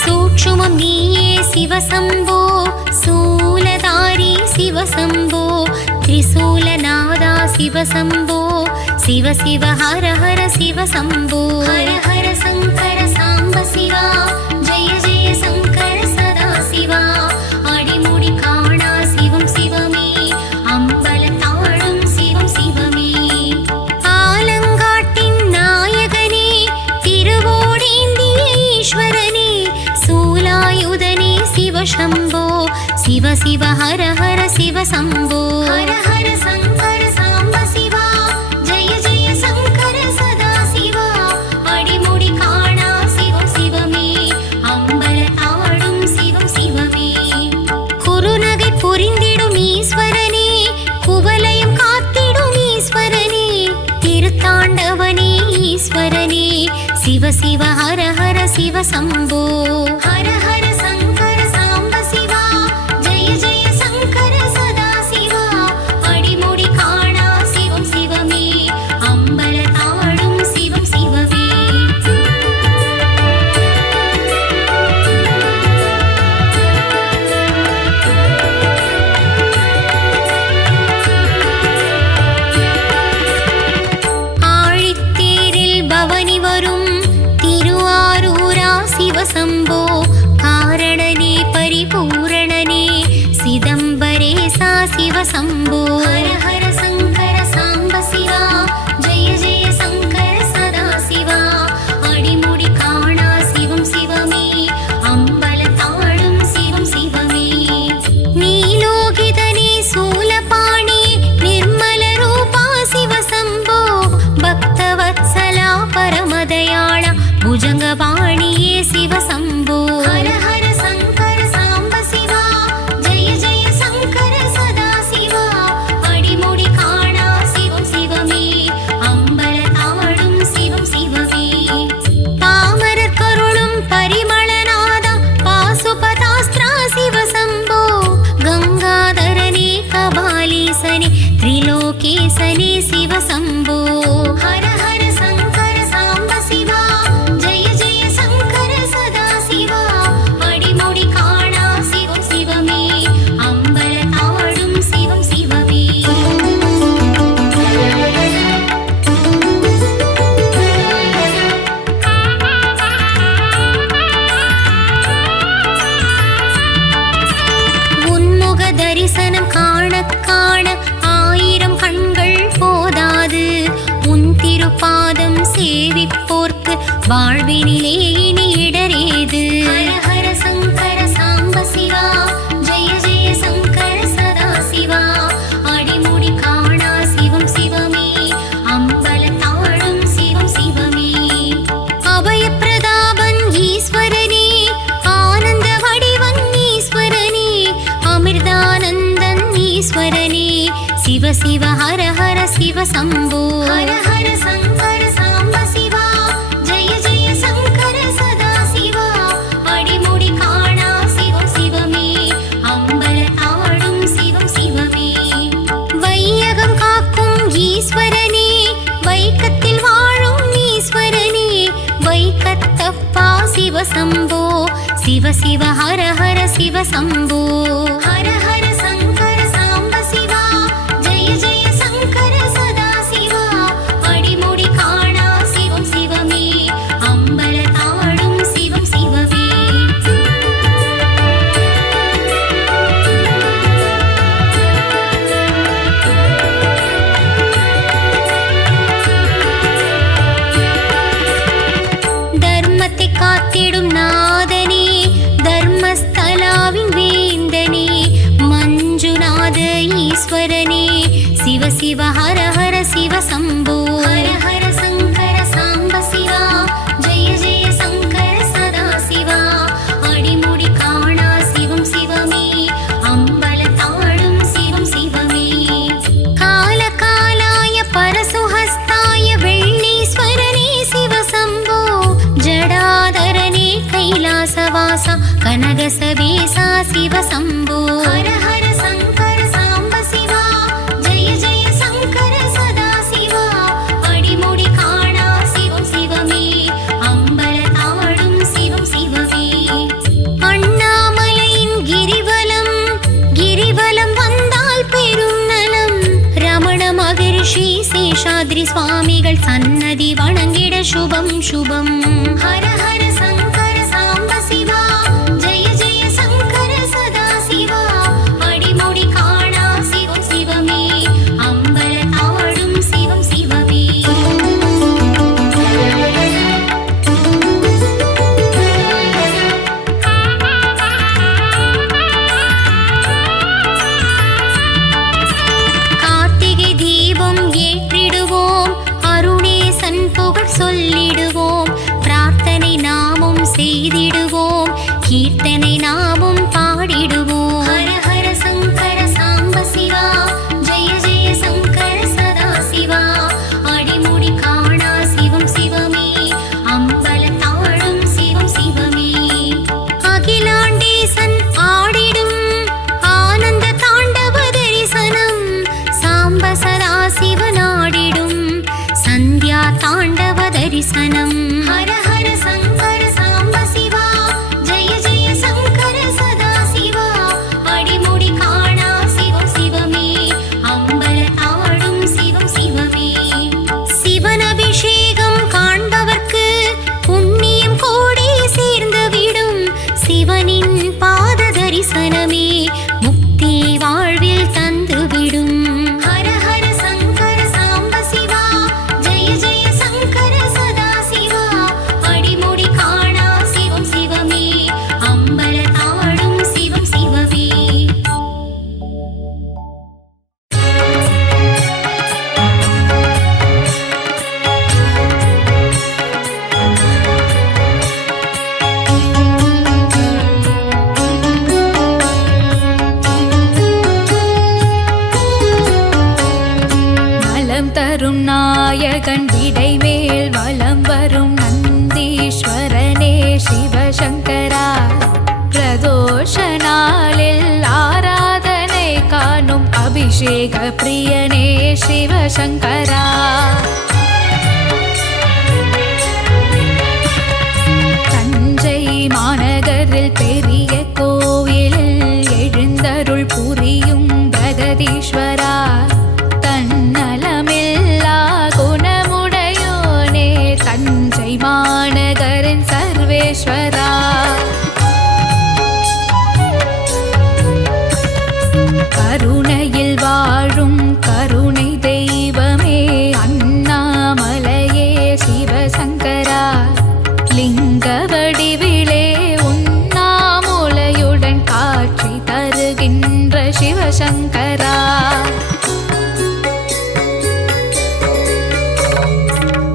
சூட்சுமம் நீயே சிவ சம்போ சூலதாரி சிவ சம்போ திரிசூலநாதா சிவ சம்போ சிவ சிவ ஹர ஹர சிவ சம்போ ஹர ஹர சங்கர சாம்ப சிவா ஜெய ஜெய சங்கர சதா சிவா அடிமுடி காணா சிவம் சிவமே அம்பல தாடும் சிவ ஹர ஹர சிவ சம்போ ஹர ஹர சங்கர சாம்ப சிவா ஜெய ஜெய சங்கர சதா சிவா அடிமுடி காணா சிவம் சிவமே அம்பல தாழும் சிவம் சிவமே குறுநகை புரிந்திடும் ஈஸ்வரனே குவலயம் காத்திடும் ஈஸ்வரனே திருத்தாண்டவனே ஈஸ்வரனே சிவ சிவ ஹர ஹர சிவ சம்போ ஹர ஹர சங்கர சாம்ப சிவா ஜெய ஜெய சங்கர சதா சிவா அடிமுடி காணா சிவம் சிவமே அம்பல தாழும் சிவம் சிவமே ஆழித்தேரில் பவனி வரும் திருவாரூரா சிவசம்போ காரணனே பரிபூரணனே சிதம்பரேசா சிவசம்போ ஹர ஹர சங்கர சாம்ப சிவா ஜெய ஜெய சங்கர சதா சிவா அடிமுடி காணா சிவம் சிவமே அம்பல தாழும் சிவம் சிவமே நீலோகிதனே சூலபாணி நிர்மல ரூபா சிவசம்போ பக்தவத்சலா பரமதயாள भुजंगवाणिये शिव शंभो हर हर शंकर सांब शिवा जय जय शंकर सदा शिवा अडिमुडी काणा शिवम शिवमे अंबल तावडुम शिवम शिवमे पामरर करुळुम परिमलनाद पाशुपतास्त्र शिव शंभो गंगाधरने कबालीसने त्रिलोकेशने शिव शंभो हर हर शंकर सांब शिवा जय जय शंकर सदा शिवा अडिमुडी काणा शिवम शिवमे अंबल तावडुम शिवम शिवमे உன்முக தரிசனம் காண காண ஆயிரம் கண்கள் போதாது உன் திருப்பாதம் சேவிப்போர்க்கு வாழ்வினிலே இனி இடரேது ஹர ஹர சங்கர சாம்ப சிவா ஜெய ஜெய சங்கர சதா சிவா அடிமுடி காணா சிவம் சிவமே அம்பல தாழும் சிவம் சிவமே அபய பிரதாபன் ஈஸ்வரனே ஆனந்த வடிவன் ஈஸ்வரனே அமிர்தானந்தன் ஈஸ்வரனே சிவ சிவ ஹர ஹர சிவ சம்போ ஹர ஹர சங்கர சாம்ப சிவா ஜெய ஜெய சங்கர சதா சிவா அடிமுடி காணா சிவம் சிவமே அம்பல தாவடும் சிவம் சிவமே வையகம் காக்கும் ஈஸ்வரனே வைக்கத்தில் வாழும் ஈஸ்வரனே வைக்கத்தப்பா சிவ சம்போ சிவ சிவ ஹர ஹர சிவ சம்போ ஹர ஹர சங்கர சாம்ப சிவா ஜெய ஜெய சங்கர சதா சிவா அடிமுடி காணா சிவம் சிவமே அம்பல தாவடும் சிவம் சிவமே தர்மத்தை காத்திடும் நாதனே தர்மஸ்தலாவின் வேந்தனே மஞ்சுநாத ஈஸ்வரனே சிவ சிவ ஹர ஹர சிவ சம்போ ஹர ஹர சங்கர சாம்ப சிவா ஜெய ஜெய சங்கர சதா சிவா அடிமுடி காணா சிவம் சிவமே அம்பல தாழும் சிவம் சிவமே கால காலாய பரசுஹஸ்தாய வெள்ளீஸ்வரனே சிவ சம்போ ஜடாதரனே கைலாசவாசா கனகசவேசா சிவ சம்போ ஹர ஹர சங்கர சாம்ப சிவா ஜெய ஜெய சங்கர சதா சிவா அடிமுடி காணா சிவம் சிவமே அம்பல தாவடும் சிவம் சிவமே அண்ணாமலையின் கிரிவலம் கிரிவலம் வந்தால் பெரும் நலம் ரமண மகரிஷி சேஷாத்ரி சுவாமிகள் சன்னதி வணங்கிட சுபம் சுபம் ஹர ஹர சங்கர சாம்ப சிவா ஜெய ஜெய சங்கர சதா சிவா அடிமுடி காணா சிவம் சிவமே அம்பல தாவடும் சிவம் சிவமே தரிசனம். ஹர ஹர சங்கர சாம்ப சிவா, ஜெய ஜெய சங்கர சதா சிவா. அடிமுடி காணா சிவம் சிவமே, அம்பல தாடும் சிவம் சிவமே. சிவன் அபிஷேகம் காண்பவர்க்கு புண்ணியம் கோடி சேர்ந்துவிடும். சிவனின் பாத தரிசனமே முக்தி வாழ்வில் தந்துவிடும். ஹர ஹர சங்கர சாம்ப சிவா, ஜெய ஜெய சங்கர சதா சிவா. அடிமுடி காணா சிவம் சிவமே, அம்பல தாடும் சிவம் சிவமே. நலம் தரும் நாயகன் விடைமேல் வலம் வரும் நந்தீஸ்வரனே சிவசங்கரா. பிரதோஷ நாளில் ஆராதனை காணும் அபிஷேக பிரியனே சிவசங்கரா. தஞ்சை மாநகரில் பெரிய கோவிலில் எழுந்தருள் புரியும் பிரகதீஸ்வரா. தன்னலமில்லா குணமுடையோனே தஞ்சை மாநகரின் சர்வேஸ்வரா. கருணையில் வாழும் கருணை தெய்வமே அண்ணாமலையே சிவசங்கரா. லிங்க வடிவிலே உண்ணாமுலையுடன் காட்சி தருகின்ற சிவசங்கரா.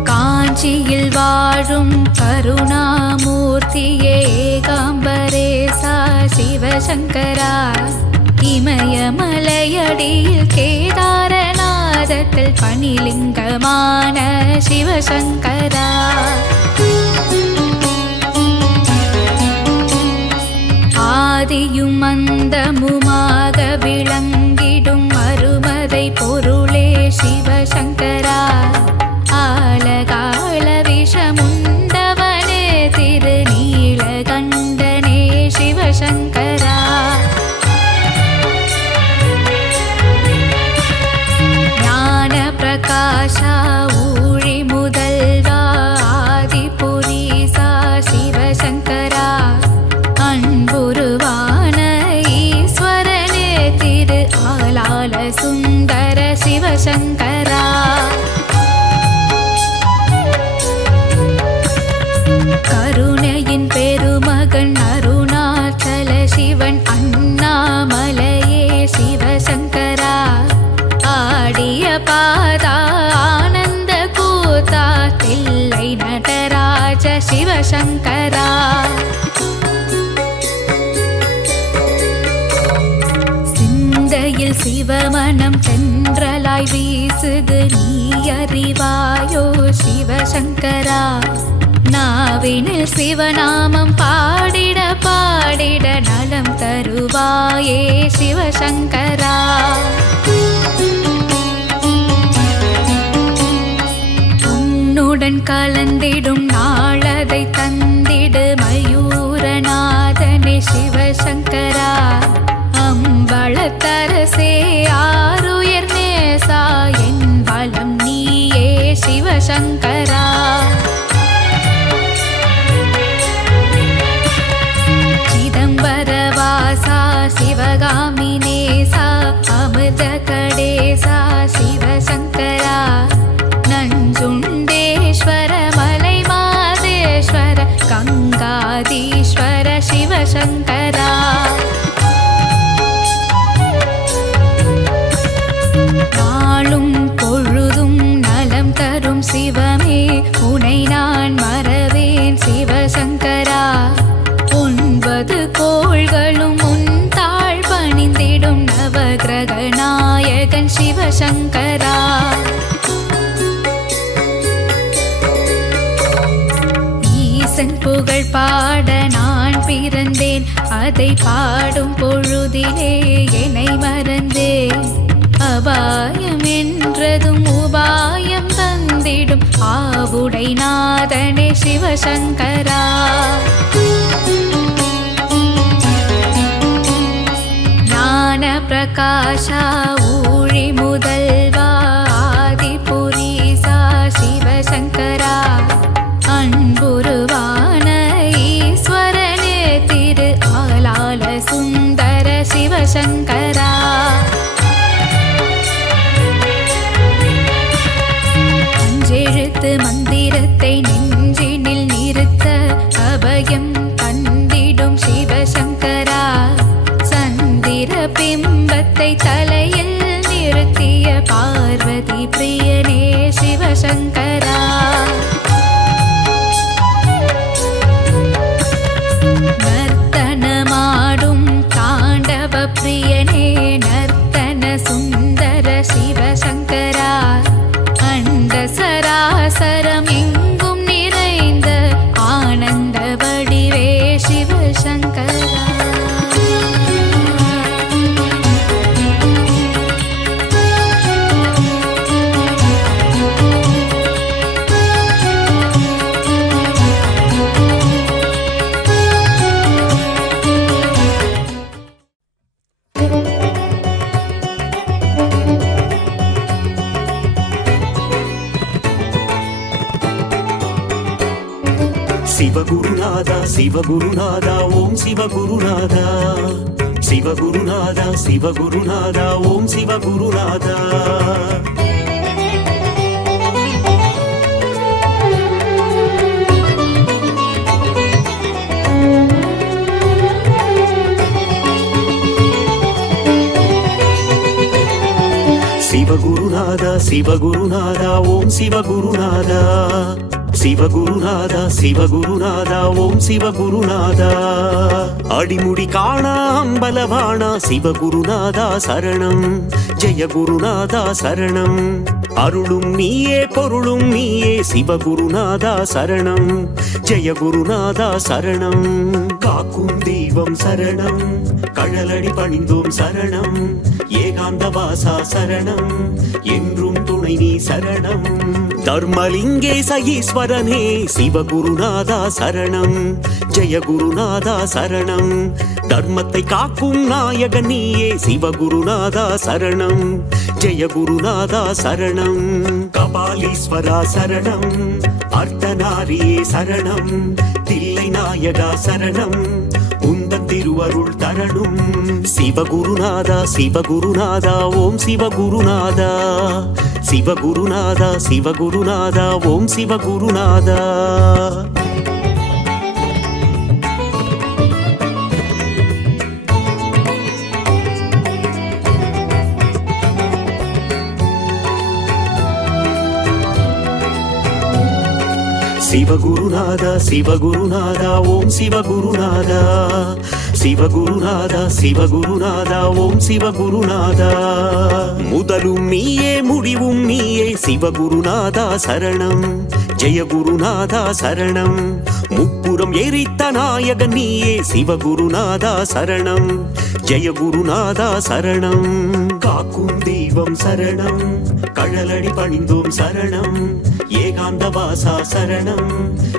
காஞ்சியில் வாழும் கருணாமூர்த்தியே ஏகாம்பரேசா சிவசங்கரா. இமயமலையடியில் கேதாரநாதத்தில் பணிலிங்கமான சிவசங்கரா. ஆதியும் அந்தமுமாக விளங்கிடும் அருமதை பொருளே சிவசங்கரா. ஆலகால விஷமுண்டவனே திருநீலகண்டனே சிவசங்கரா. ஞான பிரகாஷா ஊழி முதல்வா ஆதிபுரீசா சிவசங்கரா. அன்புருவான ஈஸ்வரனே திரு ஆலால சுந்தர சிவசங்கரா. கருணையின் பெருமகன் அருணாச்சல சிவன் அண்ணாமலையே சிவசங்கரா. ஆடிய பாதா ஆனந்த கூத்தா தில்லை நடராஜ சிவசங்கரா. சிந்தையில் சிவமனம் தென்றலாய் வீசுது நீ அறிவாயோ சிவசங்கரா. நாவினில் சிவநாமம் பாடிட பாடிட நலம் தருவாயே சிவசங்கரா. உன்னுடன் கலந்திடும் நாளதை தந்திடு மயூரநாதனே சிவசங்கரா. அம்பளத்தரசே ஆருயர் நேசா என் பலம் நீயே சிவசங்கரா. சிதம்பரவாசா சிவகாமி நேசா அமிர்த கடேசா சிவசங்கரா. நஞ்சுண்டேஸ்வர மலை மாதேஸ்வர கங்காதீஸ்வர சிவசங்கரா. நாளும் பொழுதும் நலம் தரும் சிவமே உனை நான் மறவேன் சிவசங்கரா. 9 கோள்களும் உன் தாழ் பணிந்திடும் நவகிரக நாயகன் சிவசங்கரா. ஈசன் புகழ் பாட நான் பிறந்தேன், அதை பாடும் பொழுதிலே என்னை மறந்தேன். அபாயம் என்றதும் உபாயம் தந்திடும் ஆவுடை நாதனே சிவசங்கரா. ஞான பிரகாஷா ஊழி முதல்வா ஆதிபுரீசா சிவசங்கரா. அன்புருவான ஈஸ்வரனே திரு ஆலால சுந்தர சிவசங்கரா. அஞ்செழுத்து மந்திரத்தை நெஞ்சினில் நிறுத்த அபயம் தந்திடும் சிவசங்கரா. சந்திர பிம்பத்தை தலையில் நிறுத்திய பார்வதி பிரியனே சிவசங்கரா. நர்த்தனமாடும் தாண்டவ பிரியனே நர்த்தன சுந்தர சிவசங்கரா. அண்ட சராசரம் எங்கும் நிறைந்த ஆனந்த வடிவே சிவசங்கரா. சிவகுருநாதா சிவகுருநாதா ஓம் சிவகுருநாதா. சிவகுருநாதா சிவகுருநாதா ஓம் சிவகுருநாதா. சிவகுருநாதா சிவகுருநாதா ஓம் சிவகுருநாதா. சிவகுருநாதா சிவகுருநாதா ஓம் சிவகுருநாதா. அடிமுடி காணா அம்பலவாணா சிவகுருநாதா சரணம். ஜெய குருநாதா சரணம். அருளும் நீயே பொருளும் நீயே சிவகுருநாதா சரணம். ஜெய குருநாதா சரணம். காக்கும் தெய்வம் சரணம். கழலடி பணிந்தோம் சரணம். ஏகாந்த வாசா சரணம். என்றும் துணை நீ சரணம். தர்மலிங்கேச ஈஸ்வரனே சிவகுருநாதா சரணம். ஜெய குருநாதா சரணம். தர்மத்தை காக்கும் நாயகன் நீயே சிவகுருநாதா சரணம். ஜெய குருநாதா சரணம். கபாலீஸ்வரா சரணம். அர்த்தநாரியே சரணம். தில்லை நாயகா சரணம். உந்தன் திருவருள் தரணும். சிவகுருநாதா சிவகுருநாதா ஓம் சிவகுருநாதா. சிவகுருநாதா சிவகுருநாதா ஓம் சிவகுருநாதா. சிவகுருநாதா சிவகுருநாதா ஓம் சிவகுருநாதா. சிவகுருநாதா சிவகுருநாதா ஓம் சிவகுருநாதா. முதலும் நீயே முடிவும் நீயே சிவகுருநாதா சரணம். ஜெய குருநாதா சரணம். முப்புறம் எரித்த நாயகன் நீயே சிவகுருநாதா சரணம். ஜெய குருநாதா சரணம். காக்கும் தெய்வம் சரணம். கழலடி பணிந்தோம் சரணம். ஏகாந்த வாசா சரணம்.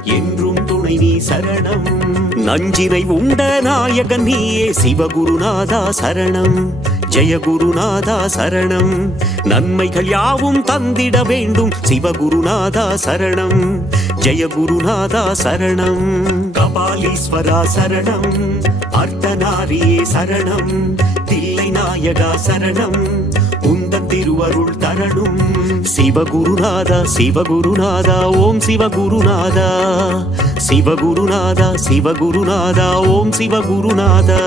என்றும் துணை நீ சரணம். நஞ்சினை உண்ட நாயகன் நீயே சிவகுருநாதா சரணம். ஜெய குருநாதா சரணம். நன்மைகள் யாவும் தந்திட வேண்டும் சிவகுருநாதா சரணம். ஜெய குருநாதா சரணம். கபாலீஸ்வரா சரணம். அர்த்தநாரியே சரணம். தில்லை நாயகா சரணம். உந்தன் திருவருள் தரணும். சிவகுருநாதா சிவகுருநாதா ஓம் சிவகுருநாதா. சிவகுருநாதா சிவகுருநாதா ஓம் சிவகுருநாதா.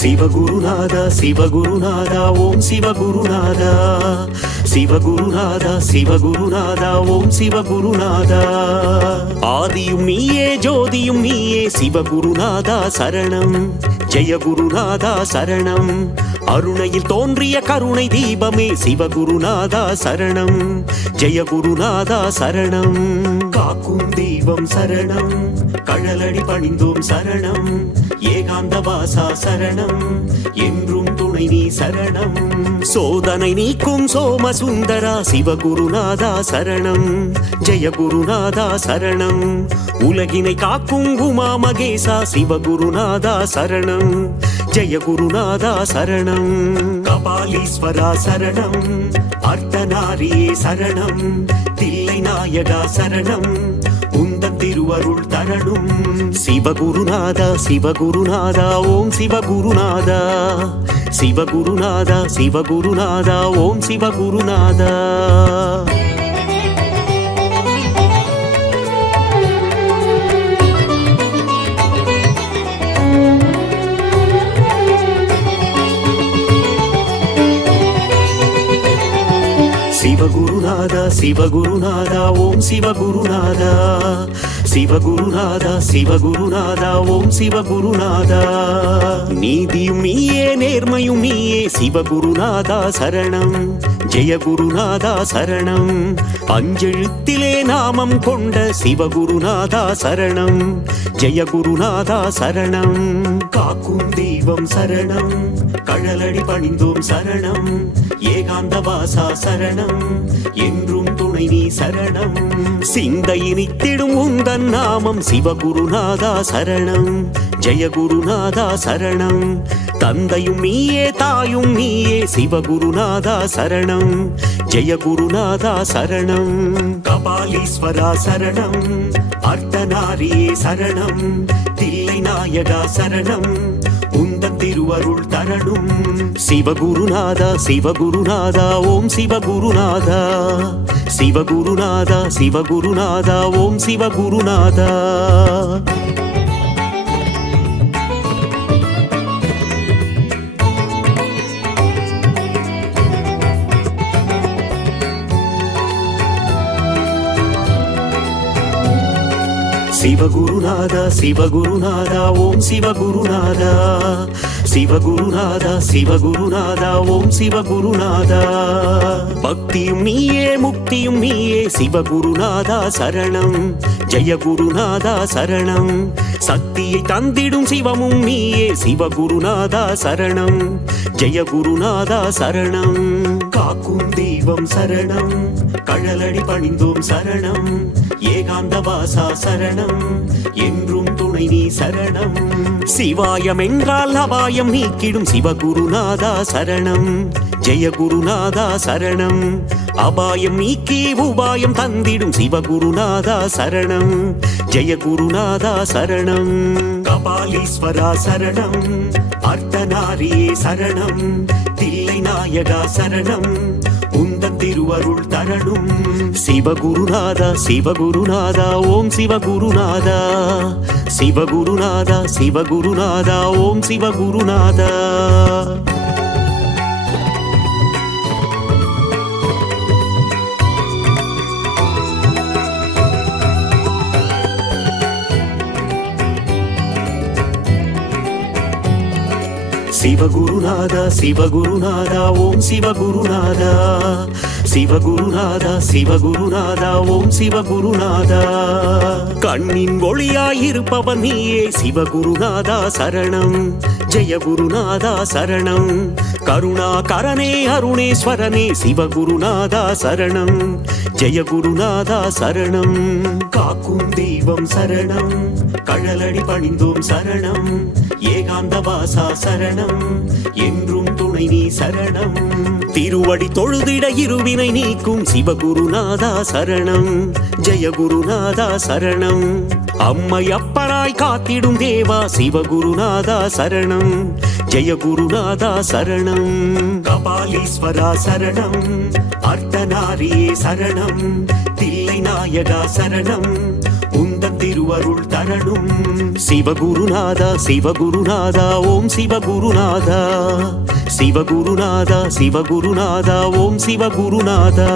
சிவகுருநாதா சிவகுருநாதா ஓம் சிவகுருநாதா. சிவகுருநாதா சிவகுருநாதா ஓம் சிவகுருநாதா ஆதியும் நீயே ஜோதியும் நீயே சிவகுருநாதா சரணம் ஜெய குருநாதா சரணம் அருணையில் தோன்றிய கருணை தீபமே சிவகுருநாதா சரணம் ஜெய குருநாதா சரணம் காக்கும் தெய்வம் சரணம் கழலடி பணிந்தோம் சரணம் ஏகாந்த வாசா சரணம் என்றும் துணை நீ சரணம் சோதனை நீக்கும் சோமசுந்தரா சிவகுருநாதா சரணம் ஜெய குருநாதா சரணம் உலகினை காக்கும் உமா மகேசா சிவகுருநாதா சரணம் ஜெய குருநாதா சரணம் கபாலீஸ்வரா சரணம் அர்த்தநாரியே சரணம் தில்லை நாயகா சரணம் உந்தன் திருவருள் தரணும் சிவகுருநாதா சிவகுருநாதா ஓம் சிவகுருநாதா சிவகுருநாதா சிவகுருநாதா ஓம் சிவகுருநாதா சிவகுருநாதா சிவகுருநாதா ஓம் சிவகுருநாதா சிவகுருநாதா சிவகுருநாதா ஓம் சிவகுருநாதா நீதியும் நீயே நேர்மையும் நீயே சிவகுருநாதா சரணம் ஜெய குருநாதா சரணம் அஞ்செழுத்திலே நாமம் கொண்ட சிவகுருநாதா சரணம் ஜெய குருநாதா சரணம் காக்கும் தெய்வம் சரணம் கழலடி பணிந்தோம் சரணம் ஏகாந்த வாசா சரணம் என்றும் துணை நீ சரணம் சிந்தையினித்திடும் உந்தன் நாமம் சிவகுருநாதா சரணம் ஜெய குருநாதா சரணம் தந்தையும் நீயே தாயும் நீயே சிவகுருநாதா சரணம் ஜெய குருநாதா சரணம் கபாலீஸ்வரா சரணம் அர்த்தநாரியே சரணம் தில்லை நாயகா சரணம் உந்தன் திருவருள் தரணும் சிவகுருநாதா சிவகுருநாதா ஓம் சிவகுருநாதா சிவகுருநாதா சிவகுருநாதா ஓம் சிவகுருநாதா சிவகுருநாதா சிவகுருநாதா ஓம் சிவகுருநாதா சிவகுருநாதா சிவகுருநாதா ஓம் சிவகுருநாதா பக்தியும் நீயே முக்தியும் நீயே சிவகுருநாதா சரணம் ஜெய குருநாதா சரணம் சக்தியை தந்திடும் சிவமும் நீயே சிவகுருநாதா சரணம் ஜெய குருநாதா சரணம் காக்கும் தெய்வம் சரணம் கழலடி பணிந்தோம் சரணம் ஏகாந்த வாசா சரணம் என்றும் துணை நீ சரணம் சிவாயம் என்றால் அபாயம் நீக்கிடும் சிவகுருநாதா சரணம் ஜெய குருநாதா சரணம் அபாயம் நீக்கி உபாயம் தந்திடும் சிவகுருநாதா சரணம் ஜெய குருநாதா சரணம் கபாலீஸ்வரா சரணம் அர்த்தநாரியே சரணம் தில்லை நாயகா சரணம் உந்தன் திருவருள் தரணும் சிவகுருநாதா சிவகுருநாதா ஓம் சிவகுருநாதா சிவகுருநாதா சிவகுருநாதா ஓம் சிவகுருநாதா சிவகுருநாதா சிவகுருநாதா ஓம் சிவகுருநாதா சிவகுருநாதா சிவகுருநாதா ஓம் சிவகுருநாதா கண்ணின் ஒளியாயிருப்பவன் நீயே சிவகுருநாதா சரணம் ஜெய குருநாதா சரணம் கருணாகரனே அருணேஸ்வரனே சிவகுருநாதா சரணம் ஜெய குருநாதா சரணம் காக்கும் தெய்வம் சரணம் கழலடி பணிந்தோம் சரணம் ஏகாந்த வாசா சரணம் என்றும் துணை நீ சரணம் திருவடி தொழுதிட இருவினை நீக்கும் சிவகுருநாதா சரணம் ஜெய குருநாதா சரணம் அம்மை அப்பராய் காத்திடும் தேவா சிவகுருநாதா சரணம் ஜெய குருநாதா சரணம் கபாலீஸ்வரா சரணம் அர்த்தநாரியே சரணம் தில்லை நாயகா சரணம் உந்தன் திருவருள் தரணும் சிவகுருநாதா சிவகுருநாதா ஓம் சிவகுருநாதா சிவகுருநாதா சிவகுருநாதா ஓம் சிவகுருநாதா.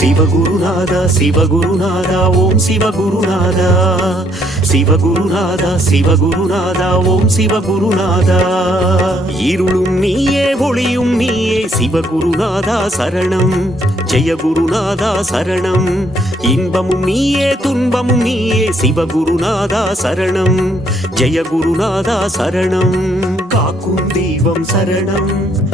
சிவகுருநாதா சிவகுருநாதா ஓம் சிவகுருநாதா. சிவகுருநாதா சிவகுருநாதா ஓம் சிவகுருநாதா. இருளும் நீயே ஒளியும் நீயே சிவகுருநாதா சரணம். ஜெயகுருநாதா சரணம். இன்பமும் நீயே துன்பமும் நீயே சிவகுருநாதா சரணம். ஜெயகுருநாதா சரணம். காக்கும் தெய்வம் சரணம்.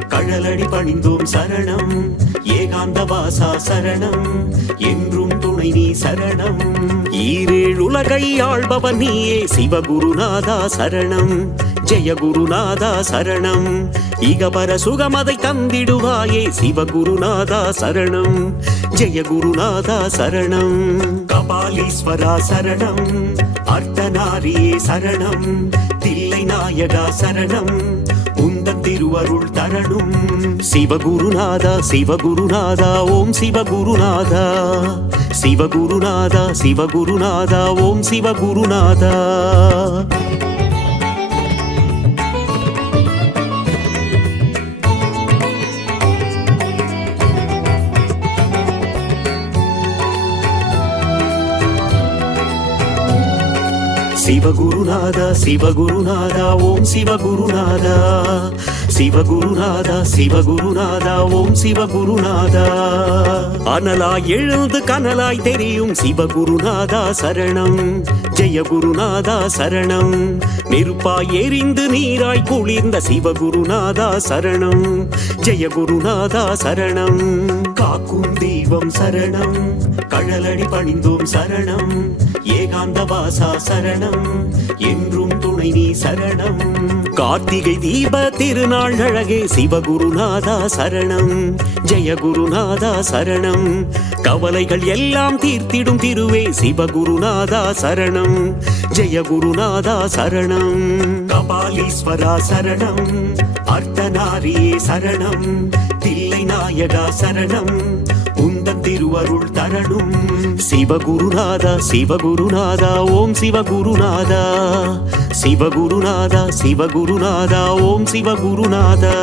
கழலடி பணிந்தோம் சரணம். ஏகாந்த வாசா சரணம். என்றும் துணை நீ சரணம். ஈரேழுலகை ஆள்பவன் நீயே சிவகுருநாதா சரணம். ஜெயகுருநாதா சரணம். இகபர சுகமதை தந்திடுவாயே சிவகுருநாதா சரணம். ஜெயகுருநாதா சரணம். கபாலீஸ்வரா சரணம். அர்த்தநாரியே சரணம். தில்லை நாயகா சரணம். உந்தன் திருவருள் தரணும். சிவகுருநாதா சிவகுருநாதா ஓம் சிவகுருநாதா. சிவகுருநாதா சிவகுருநாதா ஓம் சிவகுருநாதா. சிவகுருநாதா சிவகுருநாதா ஓம் சிவகுருநாதா. சிவகுருநாதா சிவகுருநாதா ஓம் சிவகுருநாதா. அனலாய் எழுந்து கனலாய் தெரியும் சிவகுருநாதா சரணம். ஜெயகுருநாதா சரணம். நெருப்பாய் எரிந்து நீராய் குளிர்ந்த சிவகுருநாதா சரணம். ஜெயகுருநாதா சரணம். காக்கும் தெய்வம் சரணம். கழலடி பணிந்தோம் சரணம். ஏகாந்த வாசா சரணம். என்றும் துணை நீ சரணம். கார்த்திகை தீப திருநாள் அழகே சிவகுருநாதா சரணம். ஜெயகுருநாதா சரணம். கவலைகள் எல்லாம் தீர்த்திடும் திருவே சிவகுருநாதா சரணம். ஜெயகுருநாதா சரணம். கபாலீஸ்வரா சரணம். அர்த்தநாரியே சரணம். தில்லை நாயகா சரணம். உந்தன் திருவருள் தரணும். சிவகுருநாதா சிவகுருநாதா ஓம் சிவகுருநாதா. சிவகுருநாதா சிவகுருநாதா ஓம் சிவகுருநாதா.